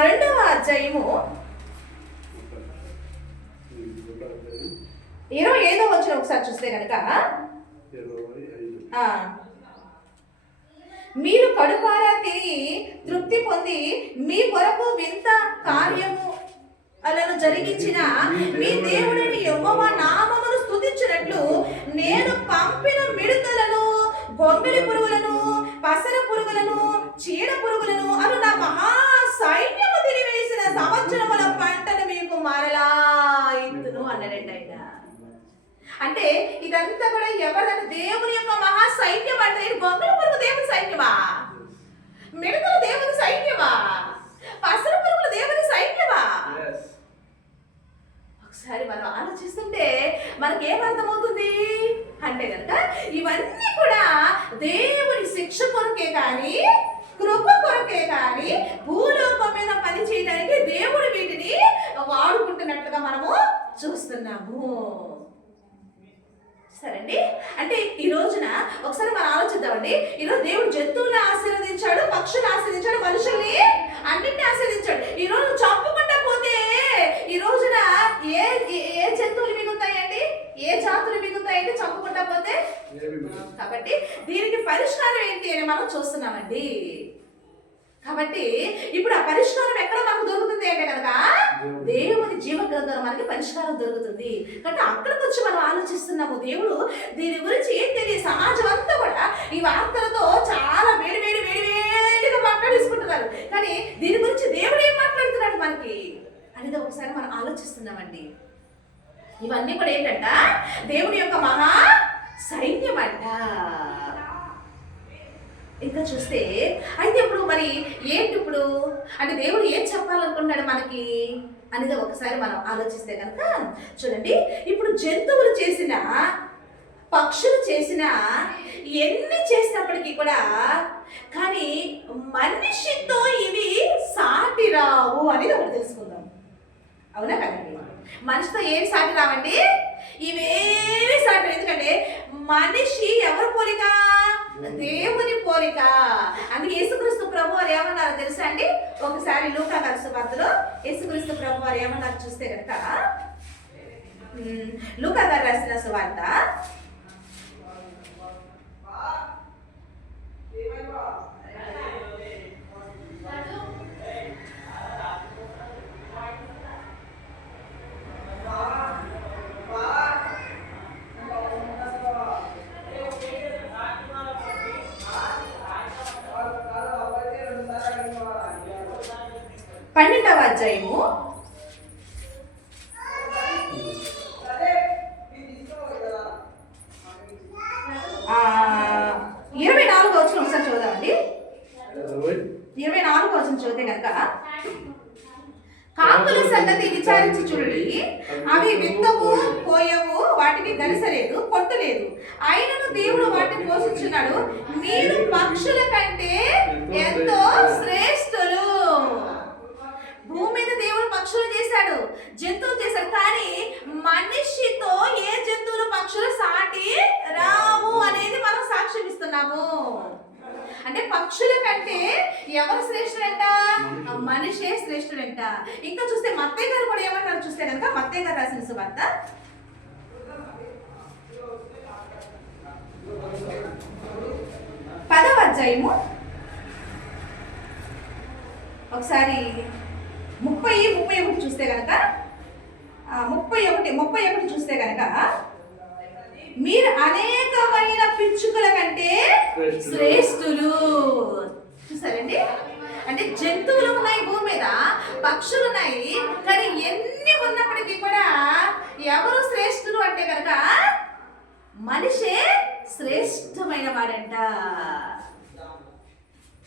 2వ అధ్యాయము 25వ వచనం ఒకసారి చూస్తే కనుక, మీరు కడుపారా తిని తృప్తి పొంది మీ కొరకు వింత కార్యము అలను జరిగించిన మీ దేవుడిని యెహోవా నామమును స్తుతించినట్లు నేను పంపిన మిడతలను, గొంగళి పురుగులను, పసర పురుగులను, చీడ పురుగులను అను నా మహా సైన్యము తినివేసిన సంవత్సరముల పంటను మీకు మరలా ఇత్తును అన్నాడంట ఆయన. అంటే ఇదంతా కూడా ఎవరైనా దేవుని యొక్క మహా సైన్యం అంటే గొంగళి పురుగు దేవుని సైన్యమా? మిడతలు దేవుని సైన్యమా? పసర పురుగులు దేవుని సైన్యమా? చేస్తున్నట్లుగా మనము చూస్తున్నాము. సరేండి, అంటే ఈ రోజున ఒకసారి మనం ఆలోచిద్దామండి. ఈరోజు దేవుడు జంతువులను ఆశీర్వదించాడు, పక్షులను ఆశీర్వదించాడు, మనుషుల్ని అన్నింటినీ ఆశీర్వదించాడు. ఈ రోజు చంపుకుంటా పోతే ఈ రోజున ఏ ఏ జంతువులు మిగులుతాయండి? ఏ జాతులు మిగులుతాయండి చంపుకుంటా పోతే? కాబట్టి దీనికి పరిష్కారం ఏంటి అని మనం చూస్తున్నామండి. కాబట్టి ఇప్పుడు ఆ పరిష్కారం ఎక్కడ మనకు దొరుకుతుంది అంటే కనుక దేవుని జీవగ్రంథంలో మనకి పరిష్కారం దొరుకుతుంది. కాబట్టి అక్కడికి వచ్చి మనం ఆలోచిస్తున్నాము. దేవుడు దీని గురించి ఏం తెలియదు. సమాజం అంతా కూడా ఈ వార్తలతో చాలా వేడిగా మాట్లాడేసుకుంటున్నారు. కానీ దీని గురించి దేవుడు ఏం మాట్లాడుతున్నాడు మనకి అనేది ఒకసారి మనం ఆలోచిస్తున్నామండి. ఇవన్నీ కూడా ఏంటంట దేవుని యొక్క మహా సైన్యం అంట. ఇంకా చూస్తే అయితే ఇప్పుడు మరి ఏంటి ఇప్పుడు అంటే దేవుడు ఏం చెప్పాలనుకుంటున్నాడు మనకి అనేది ఒకసారి మనం ఆలోచిస్తే కనుక చూడండి, ఇప్పుడు జంతువులు చేసిన, పక్షులు చేసిన, ఎన్ని చేసినప్పటికీ కూడా కానీ మనిషితో ఇవి సాటి రావు అనేది ఒకటి తెలుసుకుందాం. అవునా కదండి? మనిషితో ఏమి సాటి రావండి? ఇవేమి సాటి. ఎందుకంటే మనిషి ఎవరి పోలిక? దేవుని పోలిక. అందుకే యేసుక్రీస్తు ప్రభు వారు ఏమన్నారో తెలుసా అండి? ఒకసారి లూకా గారి సువార్తలో యేసుక్రీస్తు ప్రభు వారు ఏమన్నారు చూస్తే కనుక, లూకా గారు రాసిన సువార్త 12వ అధ్యాయము 24వ వచనం ఒకసారి చూద్దామండి. 24వ వచనం చదివితే కనుక, కాకుల సంగతి విచారించి చూడండి, అవి విత్తవు, కోయవు, వాటికి గరిసలేదు, కొట్టలేదు, అయినను దేవుడు వాటిని పోషించున్నాడు. మీరు పక్షుల కంటే ఎంతో శ్రేష్ఠులు. భూమి మీద దేవుడు పక్షులు చేశాడు, జంతువులు చేశాడు, కానీ మనిషితో ఏ జంతువులు పక్షులు సాటి రావు అనేది మనం సాక్ష్యం ఇస్తున్నాము. అంటే పక్షుల కంటే ఎవరు శ్రేష్ఠుడంట? మనిషే శ్రేష్ఠుడంట. ఇంకా చూస్తే మత్తయ్య గారు కూడా ఏమన్నారు చూస్తే కనుక, మత్తయ్య గారు రాసిన సువార్త 10వ అధ్యాయము ఒకసారి 30-31 చూస్తే కనుక, 31 చూస్తే కనుక, మీరు అనేకమైన పిచ్చుకల కంటే శ్రేష్ఠులు. చూసారండి? అంటే జంతువులు ఉన్నాయి భూమి మీద, పక్షులు ఉన్నాయి, కానీ ఎన్ని ఉన్నప్పటికీ కూడా ఎవరు శ్రేష్ఠులు అంటే కనుక మనిషే శ్రేష్టమైన వాడంట.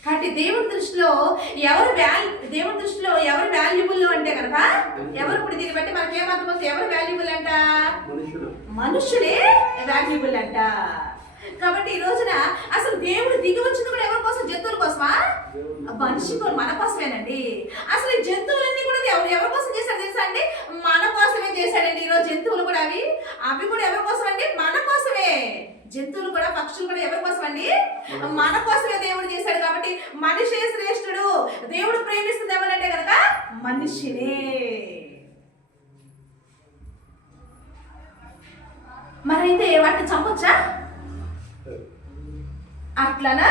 కాబట్టి దేవుడి దృష్టిలో ఎవరు వాల్యుబుల్ అంటే కనుక ఎవరు? ఇప్పుడు దీన్ని బట్టి మనకి ఏమర్థమవుతుంది? ఎవరు వాల్యుబుల్ అంట? మనుషులే వాల్యుబుల్ అంట. కాబట్టి ఈ రోజున అసలు దేవుడు దిగి వచ్చింది కూడా ఎవరి కోసం? జంతువుల కోసమా? మనిషి మన కోసమేనండి. అసలు ఈ జంతువులన్నీ కూడా ఎవరి కోసం చేశాడు తెలుసా అండి? మన కోసమే చేశాడండి. ఈరోజు జంతువులు కూడా అవి కూడా ఎవరి కోసం అండి? మన కోసమే. జంతువులు కూడా, పక్షులు కూడా ఎవరి కోసం అండి? మన కోసమే దేవుడు చేశాడు. కాబట్టి మనిషే శ్రేష్ఠుడు. దేవుడు ప్రేమిస్తుంది ఎవరంటే కనుక మనిషినే. మరైతే వాటిని చంపొచ్చా? అట్లనా?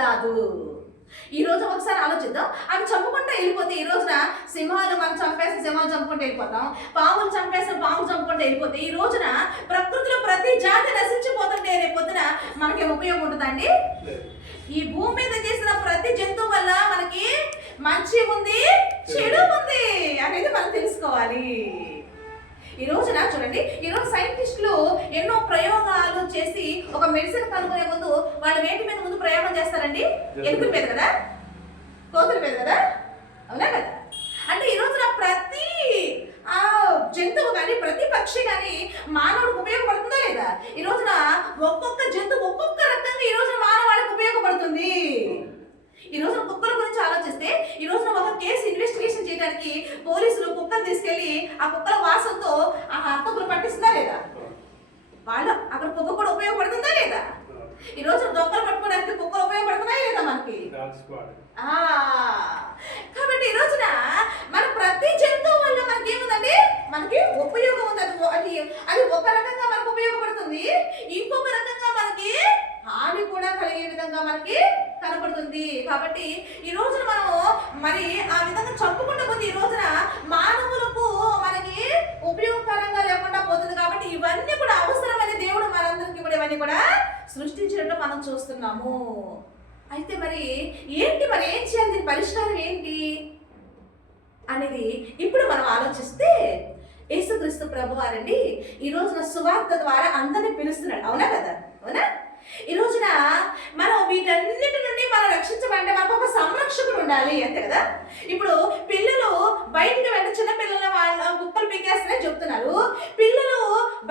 రాదు. ఈ రోజు ఒకసారి ఆలోచిద్దాం. అవి చంపుకుంటూ వెళ్ళిపోతే, ఈ రోజున సింహాలు మనం చంపేసి సింహాలు చంపుకుంటూ వెళ్ళిపోతాం, పాములు చంపేసి పాములు చంపుకుంటూ వెళ్ళిపోతే, ఈ రోజున ప్రకృతిలో ప్రతి జాతి నశించిపోతుంటే రేపు పొద్దున మనకి ఉపయోగం ఉంటుందండి? ఈ భూమి మీద చేసిన ప్రతి జంతువు వల్ల మనకి మంచి ఉంది, చెడు ఉంది అనేది మనం తెలుసుకోవాలి. ఈ రోజున చూడండి, ఈరోజు సైంటిస్టులు ఎన్నో ప్రయోగాలు చేసి ఒక మెడిసిన్ కనుక్కునే ముందు వాళ్ళు వేటి మీద ముందు ప్రయోగం చేస్తారండి? ఎలుకల మీద కదా, కోతుల మీద కదా, అవునా కదా? అంటే ఈ రోజున ప్రతి జంతువు కానీ, ప్రతి పక్షి కానీ మానవుడికి ఉపయోగపడుతుందా లేదా? ఈ రోజున ఒక్కొక్క జంతువు ఒక్కొక్క రకంగా ఈ రోజున మానవాళికి ఉపయోగపడుతుంది. ఈ రోజున కుక్కల గురించి ఆలోచిస్తే, ఈ రోజున ఒక కేసు ఇన్వెస్టిగేషన్ చేయడానికి పోలీసులు కుక్కలు తీసుకెళ్లి ఆ కుక్కల వాసనతో ఆ హంతకులు పట్టిస్తుందా లేదా? వాళ్ళు అక్కడ కుక్క కూడా ఉపయోగపడుతుందా లేదా? ఈ రోజు దొంగలు పట్టుకోవడానికి కుక్కలు ఉపయోగపడుతున్నాయా లేదా మనకి? కాబట్టి ఈ రోజున మన ప్రతి జంతువు వల్ల మనకి ఏముందండి, మనకి ఉపయోగం ఉంది. అది అది ఒక రకంగా మనకు ఉపయోగపడుతుంది, ఇంకొక రకంగా మనకి హాని కూడా కలిగే విధంగా మనకి కనపడుతుంది. కాబట్టి ఈ రోజున మనము మరి ఆ విధంగా చెప్పుకుంటూ పోతే ఈ రోజున మానవులకు మనకి ఉపయోగకరంగా లేకుండా పోతుంది. కాబట్టి ఇవన్నీ కూడా అవసరమైన దేవుడు మనందరికీ కూడా ఇవన్నీ కూడా సృష్టించినట్టు మనం చూస్తున్నాము. అయితే మరి ఏంటి, మరి ఏం చేయాలి, దీని పరిష్కారం ఏంటి అనేది ఇప్పుడు మనం ఆలోచిస్తే, యేసుక్రీస్తు ప్రభువారండి ఈ రోజున సువార్త ద్వారా అందరినీ పిలుస్తున్నాడు. అవునా కదా? అవునా? ఈ రోజున మనం వీటన్నిటి నుండి మనం రక్షించమంటే మనకు ఒక సంరక్షకుడు ఉండాలి, అంతే కదా? ఇప్పుడు పిల్లలు బయటికి వెళ్ళి చిన్న పిల్లల వాళ్ళ కుక్కలు పీకేస్తారని చెప్తున్నారు. పిల్లలు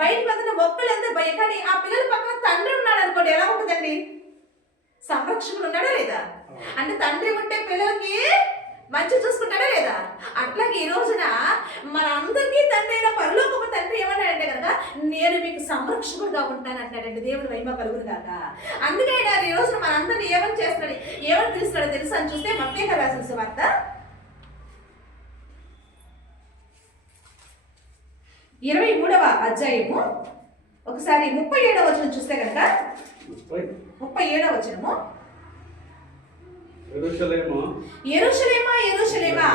బయటకు వెళ్తున్న ఒక్కలు ఎంత భయం, కానీ ఆ పిల్లల పక్కన తండ్రి ఉన్నాడు అనుకోండి, ఎలా ఉంటుందండి? సంరక్షకుడు ఉన్నాడా లేదా? అంటే తండ్రి ఉంటే పిల్లలకి మంచి చూసుకుంటాడా లేదా? అట్లాగే ఈ రోజున మన అందరికీ తండ్రి అయిన పరలోకపు తండ్రి ఏమన్నాడంటే కనుక, నేను మీకు సంరక్షకుడుగా ఉంటాను అంటాడండి. దేవుడు మహిమ కలుగును కాక. అందుకే ఆయన ఈ రోజున మన అందరినీ ఏమని చేస్తున్నాడు, ఏమని పిలుస్తున్నాడో తెలుసు అని చూస్తే మత్తయి రాసిన సువార్త 23వ అధ్యాయము ఒకసారి 37వ వచనం చూస్తే కనుక, 37వ వచనము, యెరూషలేమా యెరూషలేమా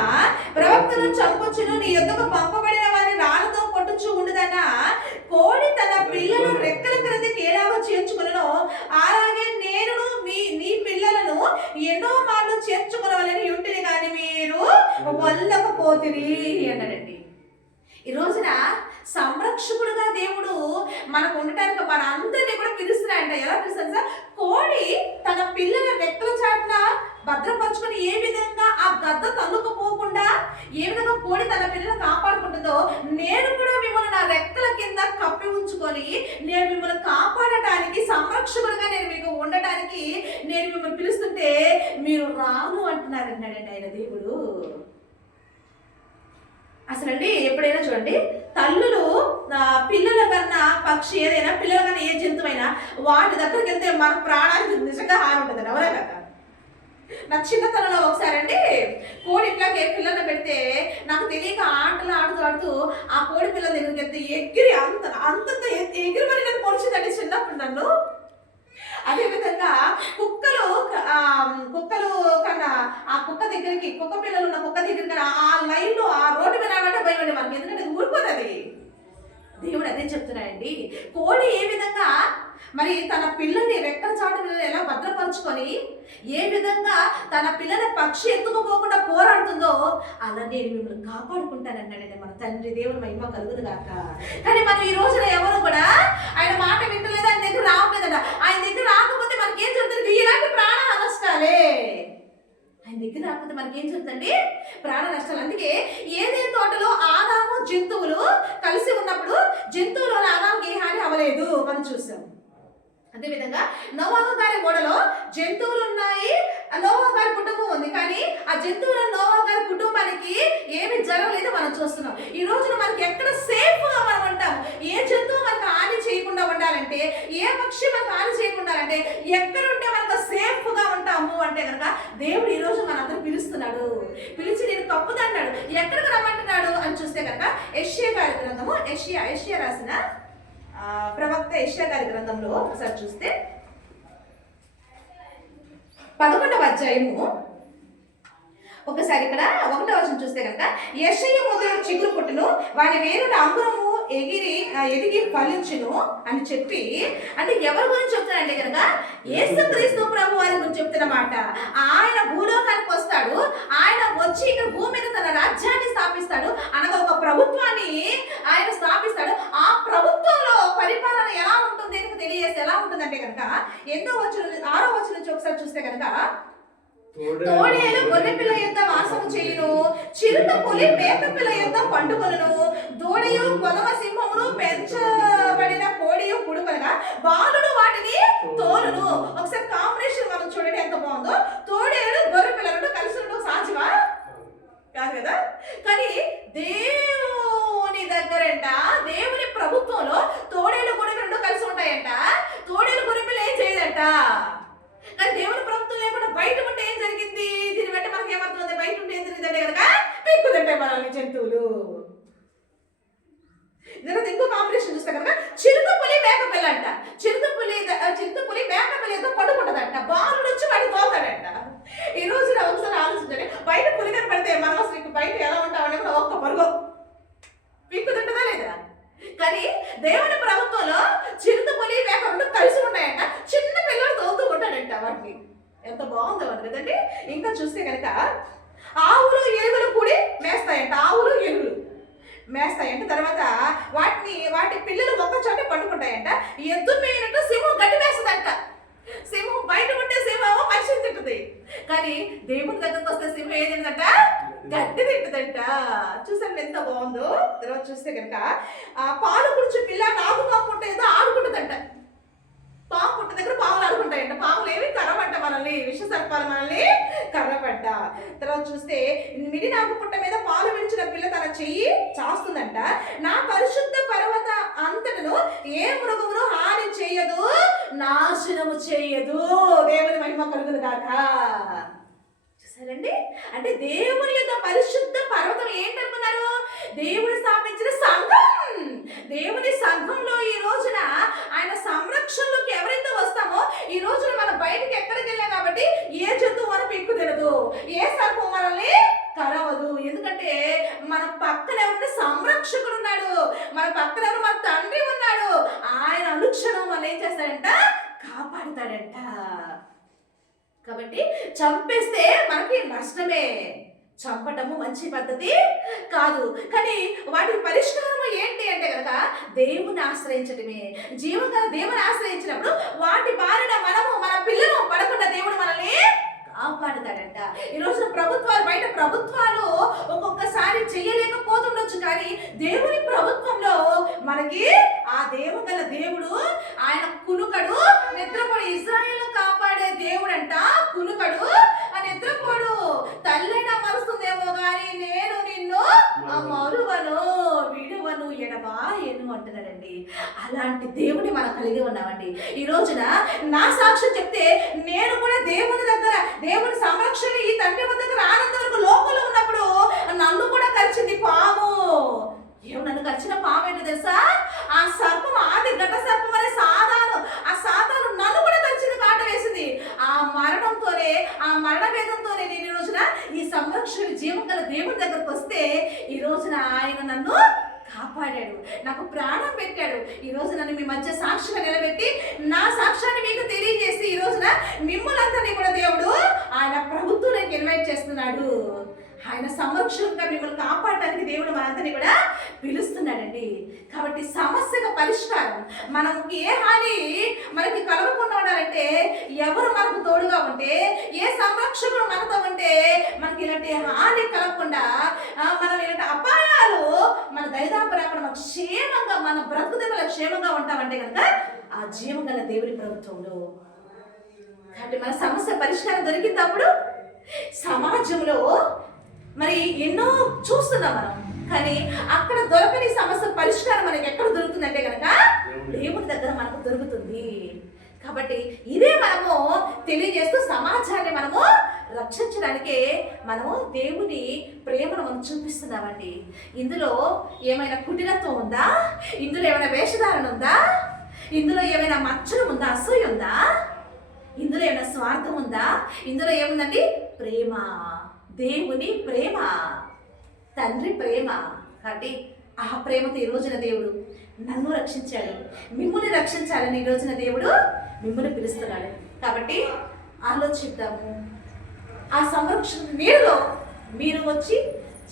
ప్రవక్తను చంపుచును, నీ యొద్దకు పంపబడిన వారిని రాళ్ళతో కొట్టుచు ఉండుదనా, కోడి తన పిల్లలు రెక్కల క్రిందికి ఎలాగో చేర్చుకునో అలాగే నేను నీ పిల్లలను ఎన్నో మార్లు చేర్చుకునవలని ఉంటిని, కానీ మీరు వల్లకపోతిరి అన్నాడండి. ఈ రోజున సంరక్షకుడుగా దేవుడు మనకు ఉండటానికి మన అందరినీ కూడా పిలుస్తున్నాయంట. ఎలా పిలుస్తారు సార్? కోడి తన పిల్లల రెక్కల చాటున భద్రపరుచుకొని ఏ విధంగా ఆ గద్ద తన్నుకుపోకుండా ఏ విధంగా కోడి తన పిల్లలను కాపాడుకుంటుందో, నేను కూడా మిమ్మల్ని నా రెక్కల కింద కప్పి ఉంచుకొని నేను మిమ్మల్ని కాపాడటానికి, సంరక్షకుడుగా నేను మీకు ఉండటానికి నేను మిమ్మల్ని పిలుస్తుంటే మీరు రాను అంటున్నారంటాడండి ఆయన దేవుడు. అసలండి ఎప్పుడైనా చూడండి, తల్లులు పిల్లల కన్నా పక్షి ఏదైనా, పిల్లల కన్నా ఏ జంతువైనా వాటి దగ్గరికి వెళ్తే మన ప్రాణానికి నిజంగా హాని ఉంటుందండి. ఎవరే కదా? నా చిన్నతనంలో ఒకసారి అండి కోడి ఇట్లాగే పిల్లల్ని పెడితే నాకు తెలియక ఆటలు ఆడుతూ ఆ కోడి పిల్లల దగ్గరికి వెళ్తే ఎగిరి అంతంత ఎగిరి మరి నన్ను పొడిచిందండి చిన్నప్పుడు నన్ను. అదేవిధంగా కుక్కలు కన్నా ఆ కుక్క దగ్గరికి, కుక్క పిల్లలు ఉన్న కుక్క దగ్గరికి ఆ లైన్ లో ఆ రోడ్డు మీద రావడం భయం మనకి, ఎందుకంటే ఊరుకోదు అది. దేవుడు అదే చెప్తున్నాడండి. కోడి ఏ విధంగా మరి తన పిల్లని రెక్కల చాటు ఎలా భద్రపరుచుకొని ఏ విధంగా తన పిల్లని పక్షి ఎత్తుకుపోకుండా పోరాడుతుందో అలా నేను మిమ్మల్ని కాపాడుకుంటానన్నాడండి మన తండ్రి. దేవుని మహిమ కలుగును గాక. కానీ మనం ఈ రోజున ఎవరు కూడా ఆయన మాట వింటలేదు, ఆయన దగ్గర రావట్లేదట. ఆయన దగ్గర రాకపోతే మనకి ఏం జరుగుతుంది? ఇలాంటి ప్రాణ నష్టాలే. ఆయన దగ్గర రాకపోతే మనకి ఏం జరుగుతుంది? ప్రాణ నష్టాలు. అందుకే ఏదేని తోటలో ఆదాము జంతువులు కలిసి ఉన్నప్పుడు జంతువుల ఆదాముకి ఏ హాని అవ్వలేదు మనం చూసాం. అదేవిధంగా నోవాహు గారి ఓడలో జంతువులు ఉన్నాయి, నోవాహు గారి కుటుంబం ఉంది, కానీ ఆ జంతువుల నోవాహు గారి కుటుంబానికి ఏమి జరగలేదు మనం చూస్తున్నాం. ఈ రోజున మనకి ఎక్కడ సేఫ్ గా మనం ఉంటాం, ఏ జంతువు మనకు హాని చేయకుండా ఉండాలంటే, ఏ పక్షి మనకు హాని చేయకుండా అంటే ఎక్కడుంటే మనకు సేఫ్ గా ఉంటాము అంటే కనుక దేవుడు ఈ రోజు మనందరూ పిలుస్తున్నాడు. పిలిచి నేను తప్పుదన్నాడు, ఎక్కడికి రమ్మంటున్నాడు అని చూస్తే కనుక యెషయా గారి గ్రంథము, యెషయా రాసిన ప్రవక్త యెషయా గారి గ్రంథంలో ఒకసారి చూస్తే 11వ అధ్యాయము ఒకసారి ఇక్కడ 1వ వచనం చూస్తే కనుక, యెషయా మొదలు చిగురు పుట్టును, వాని వేరుల అంకురము ఎదిగి ఫలించును అని చెప్పి, అంటే ఎవరి గురించి చెప్తారంటే కనుక యేసుక్రీస్తు ప్రభు వారి గురించి చెప్తున్నమాట. ఆయన భూలోకానికి వస్తాడు, ఆయన వచ్చి ఇక్కడ భూమి మీద తన రాజ్యాన్ని స్థాపిస్తాడు, అనగా ఒక ప్రభుత్వాన్ని ఆయన స్థాపిస్తాడు. ఆ ప్రభుత్వంలో పరిపాలన ఎలా ఉంటుంది అని తెలియజేస్తే ఎలా ఉంటుందంటే కనుక 6వ వచనం నుంచి ఒకసారి చూస్తే కనుక, తోడేలు గొర్రె పిల్ల యొద్ద వాసము చేయును, చిరుత పులి మేక పిల్ల యొద్ద పండుకొనును, దూడయు కొదమ సింహమును పెంచబడిన కోడియు పుడుకొనగా బాలుడు వాటిని తోలును. ఒకసారి కాంబినేషన్ మనం చూడండి ఎంత బాగుందో. తోడేలు గొర్రె పిల్లలు కలిసి ఉండడం సాధ్యమా? కాదు కదా. కానీ దేవుడు పడతాయి మనల్ని జంతువులు. తర్వాత ఇంకో కాంబినేషన్ చూస్తే కనుక చిరుతపులి మేకపిల్ల అంట. చిరుతపులి మేకపిల్లతో పడుకుంటదంట. బాలుడు వచ్చి వాడిని తోతాడంట. ఈ రోజు ఒకసారి ఆలోచించండి, బయట పులి కనపడితే మనం అసలు బయట ఎలా ఉంటామని కూడా ఒక్క పరుగు పీక్కుతుంటదా లేదా? కానీ దేవుని ప్రభుత్వంలో చిరుతపులి మేక రెండు కలిసి ఉన్నాయంట. చిన్న పిల్లలు తోలుతూ ఉంటాడంట వాటిని. ఎంత బాగుందో అని కదండి. ఇంకా చూస్తే కనుక ఆవులు ఎలుగులు కూడి మేస్తాయంట. ఆవులు ఎలుగులు మేస్తాయంట. తర్వాత వాటి పిల్లలు ఒక్క చోట పండుకుంటాయంట. ఎద్దు మేనట్టు సింహం గడ్డి వేస్తుందంట. సింహం బయట ఉంటే సింహం మనిషిని తింటుంది, కానీ దేవుని దగ్గరకు వస్తే సింహం ఏం తింటదంట? గడ్డి తింటుందంట. చూసాను ఎంత బాగుందో. తర్వాత చూస్తే కనుక పాలు గురించి పిల్ల నాగు పాముకుంటే ఏదో ఆడుకుంటుందంట. పాము పుట్ట దగ్గర పాములు ఆడుకుంటాయంట. పాములు ఏమి కర్రపడ్డ మనల్ని, విష సర్పాలు మనల్ని కర్రపడ్డ. తర్వాత చూస్తే మిడి నాగు పుట్ట మీద పాలు విడిచిన పిల్ల తన చెయ్యి చాస్తుందంట. నా పరిశుద్ధ పర్వత అంతటను ఏ మృగమును హాని చేయదు, నాశనము చేయదు. దేవుని మహిమ కలుగును గాక. చూసారండి, అంటే దేవుని యొక్క పరిశుద్ధ పర్వతం ఏంటనుకున్నారు? దేవుడు స్థాపించిన సంఘం. దేవుని సంఘంలో ఈ రోజున ఆయన సంరక్షణలోకి ఎవరైతే వస్తామో, ఈ రోజున మనం బయటికి ఎక్కడికి వెళ్ళాం కాబట్టి ఏ జంతువు మనం పెక్కు తినదు, ఏ సర్పం మనల్ని కరవదు. ఎందుకంటే మన పక్కన ఎవరు? సంరక్షకుడు ఉన్నాడు. మన పక్కన ఎవరు? మన తండ్రి ఉన్నాడు. ఆయన అనుక్షణం మనం ఏం చేస్తాడంట? కాపాడుతాడంట. కాబట్టి చంపేస్తే మనకి నష్టమే. చంపటము మంచి పద్ధతి కాదు. కానీ వాటి పరిష్కారం ఏంటి అంటే కనుక దేవుని ఆశ్రయించటమే. దేవుని ఆశ్రయించినప్పుడు వాటి బారిన మన పిల్లలు పడకుండా దేవుడు మనల్ని కాపాడుతాడంట. ఈ రోజు బయట ప్రభుత్వాలు ఒక్కొక్కసారి చేయలేకపోతుండొచ్చు, కానీ దేవుని ప్రభుత్వంలో మనకి ఆ దేవుగల దేవుడు ఆయన కునుకడు, నిద్రపోడు. ఇజ్రాయేలు కాపాడే దేవుడంట కునుకడు, ఆ నిద్రపోడు. తల్లైనా మరుస్తుందేమో కానీ నేను నిన్ను మరువను, విడువను, ఎడబాయను అంటున్నాడండి. అలాంటి దేవుని మనం కలిగి ఉన్నామండి. ఈ రోజున నా సాక్ష్యం చెప్తే నేను కూడా దేవుని దగ్గర, దేవుని సంరక్షణ ఈ తండ్రి దగ్గర ఆనందం వరకు లోపల ఉన్నప్పుడు నన్ను కూడా కరిచింది పాము. నన్ను కరిచిన పాము ఏంటో తెలుసా? ఆ సర్పం, ఆది ఘట సర్పం అనే సాతాను నన్ను కూడా కరిచింది, కాట వేసింది. ఆ మరణంతోనే, ఆ మరణ వేదంతోనే నేను ఈ రోజున ఈ సంరక్షణ జీవం గల దేవుడి దగ్గరకు వస్తే ఈ రోజున ఆయన నన్ను కాపాడాడు, నాకు ప్రాణం పెట్టాడు. ఈ రోజు నన్ను మీ మధ్య సాక్షిగా నిలబెట్టి నా సాక్ష్యాన్ని మీకు తెలియజేసి ఈ రోజున మిమ్మల్ని కూడా దేవుడు ఆయన ప్రభుత్వానికి ఇన్వైట్ చేస్తున్నాడు. ఆయన సంరక్షణగా మిమ్మల్ని కాపాడడానికి దేవుడు మనందరినీ కూడా పిలుస్తున్నాడండి. కాబట్టి సమస్యగా పరిష్కారం, మనకి ఏ హాని మనకి కలగకుండా ఉండాలంటే ఎవరు మనకు తోడుగా ఉంటే, ఏ సంరక్షకుడు మనతో ఉంటే మనకి ఇలాంటి హాని కలగకుండా, మనం ఇలాంటి అపాయాలు మన దరిదాపు రాకుండా మనం క్షేమంగా, మన బ్రతుకుదల క్షేమంగా ఉంటామంటే కనుక ఆ జీవం గల దేవుని ప్రభుత్వంలో. కాబట్టి మన సమస్య పరిష్కారం దొరికినప్పుడు సమాజంలో మరి ఎన్నో చూస్తున్నాం మనం, కానీ అక్కడ దొరకని సమస్య పరిష్కారం మనకి ఎక్కడ దొరుకుతుందంటే కనుక దేవుని దగ్గర మనకు దొరుకుతుంది. కాబట్టి ఇదే మనము తెలియజేస్తూ సమాజాన్ని మనము రక్షించడానికే మనము దేవుని ప్రేమను మనం చూపిస్తున్నామండి. ఇందులో ఏమైనా కుటిలత్వం ఉందా? ఇందులో ఏమైనా వేషధారణ ఉందా? ఇందులో ఏమైనా మచ్చరం ఉందా? అసూయ ఉందా? ఇందులో ఏమైనా స్వార్థం ఉందా? ఇందులో ఏముందండి? ప్రేమ, దేవుని ప్రేమ, తండ్రి ప్రేమ. కాబట్టి ఆ ప్రేమతో ఈ రోజున దేవుడు నన్ను రక్షించాడు, మిమ్మల్ని రక్షించాలని ఈ రోజున దేవుడు మిమ్మల్ని పిలుస్తున్నాడు. కాబట్టి ఆలోచిద్దాము. ఆ సంరక్షణ నీడలో మీరు వచ్చి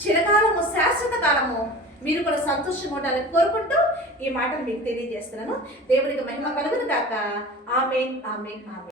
చిరకాలము, శాశ్వత కాలము మీరు కూడా సంతోషంగా ఉండాలని కోరుకుంటూ ఈ మాటలు మీకు తెలియజేస్తున్నాను. దేవునికి మహిమ కలుగును గాక. ఆమేన్, ఆమేన్, ఆమేన్.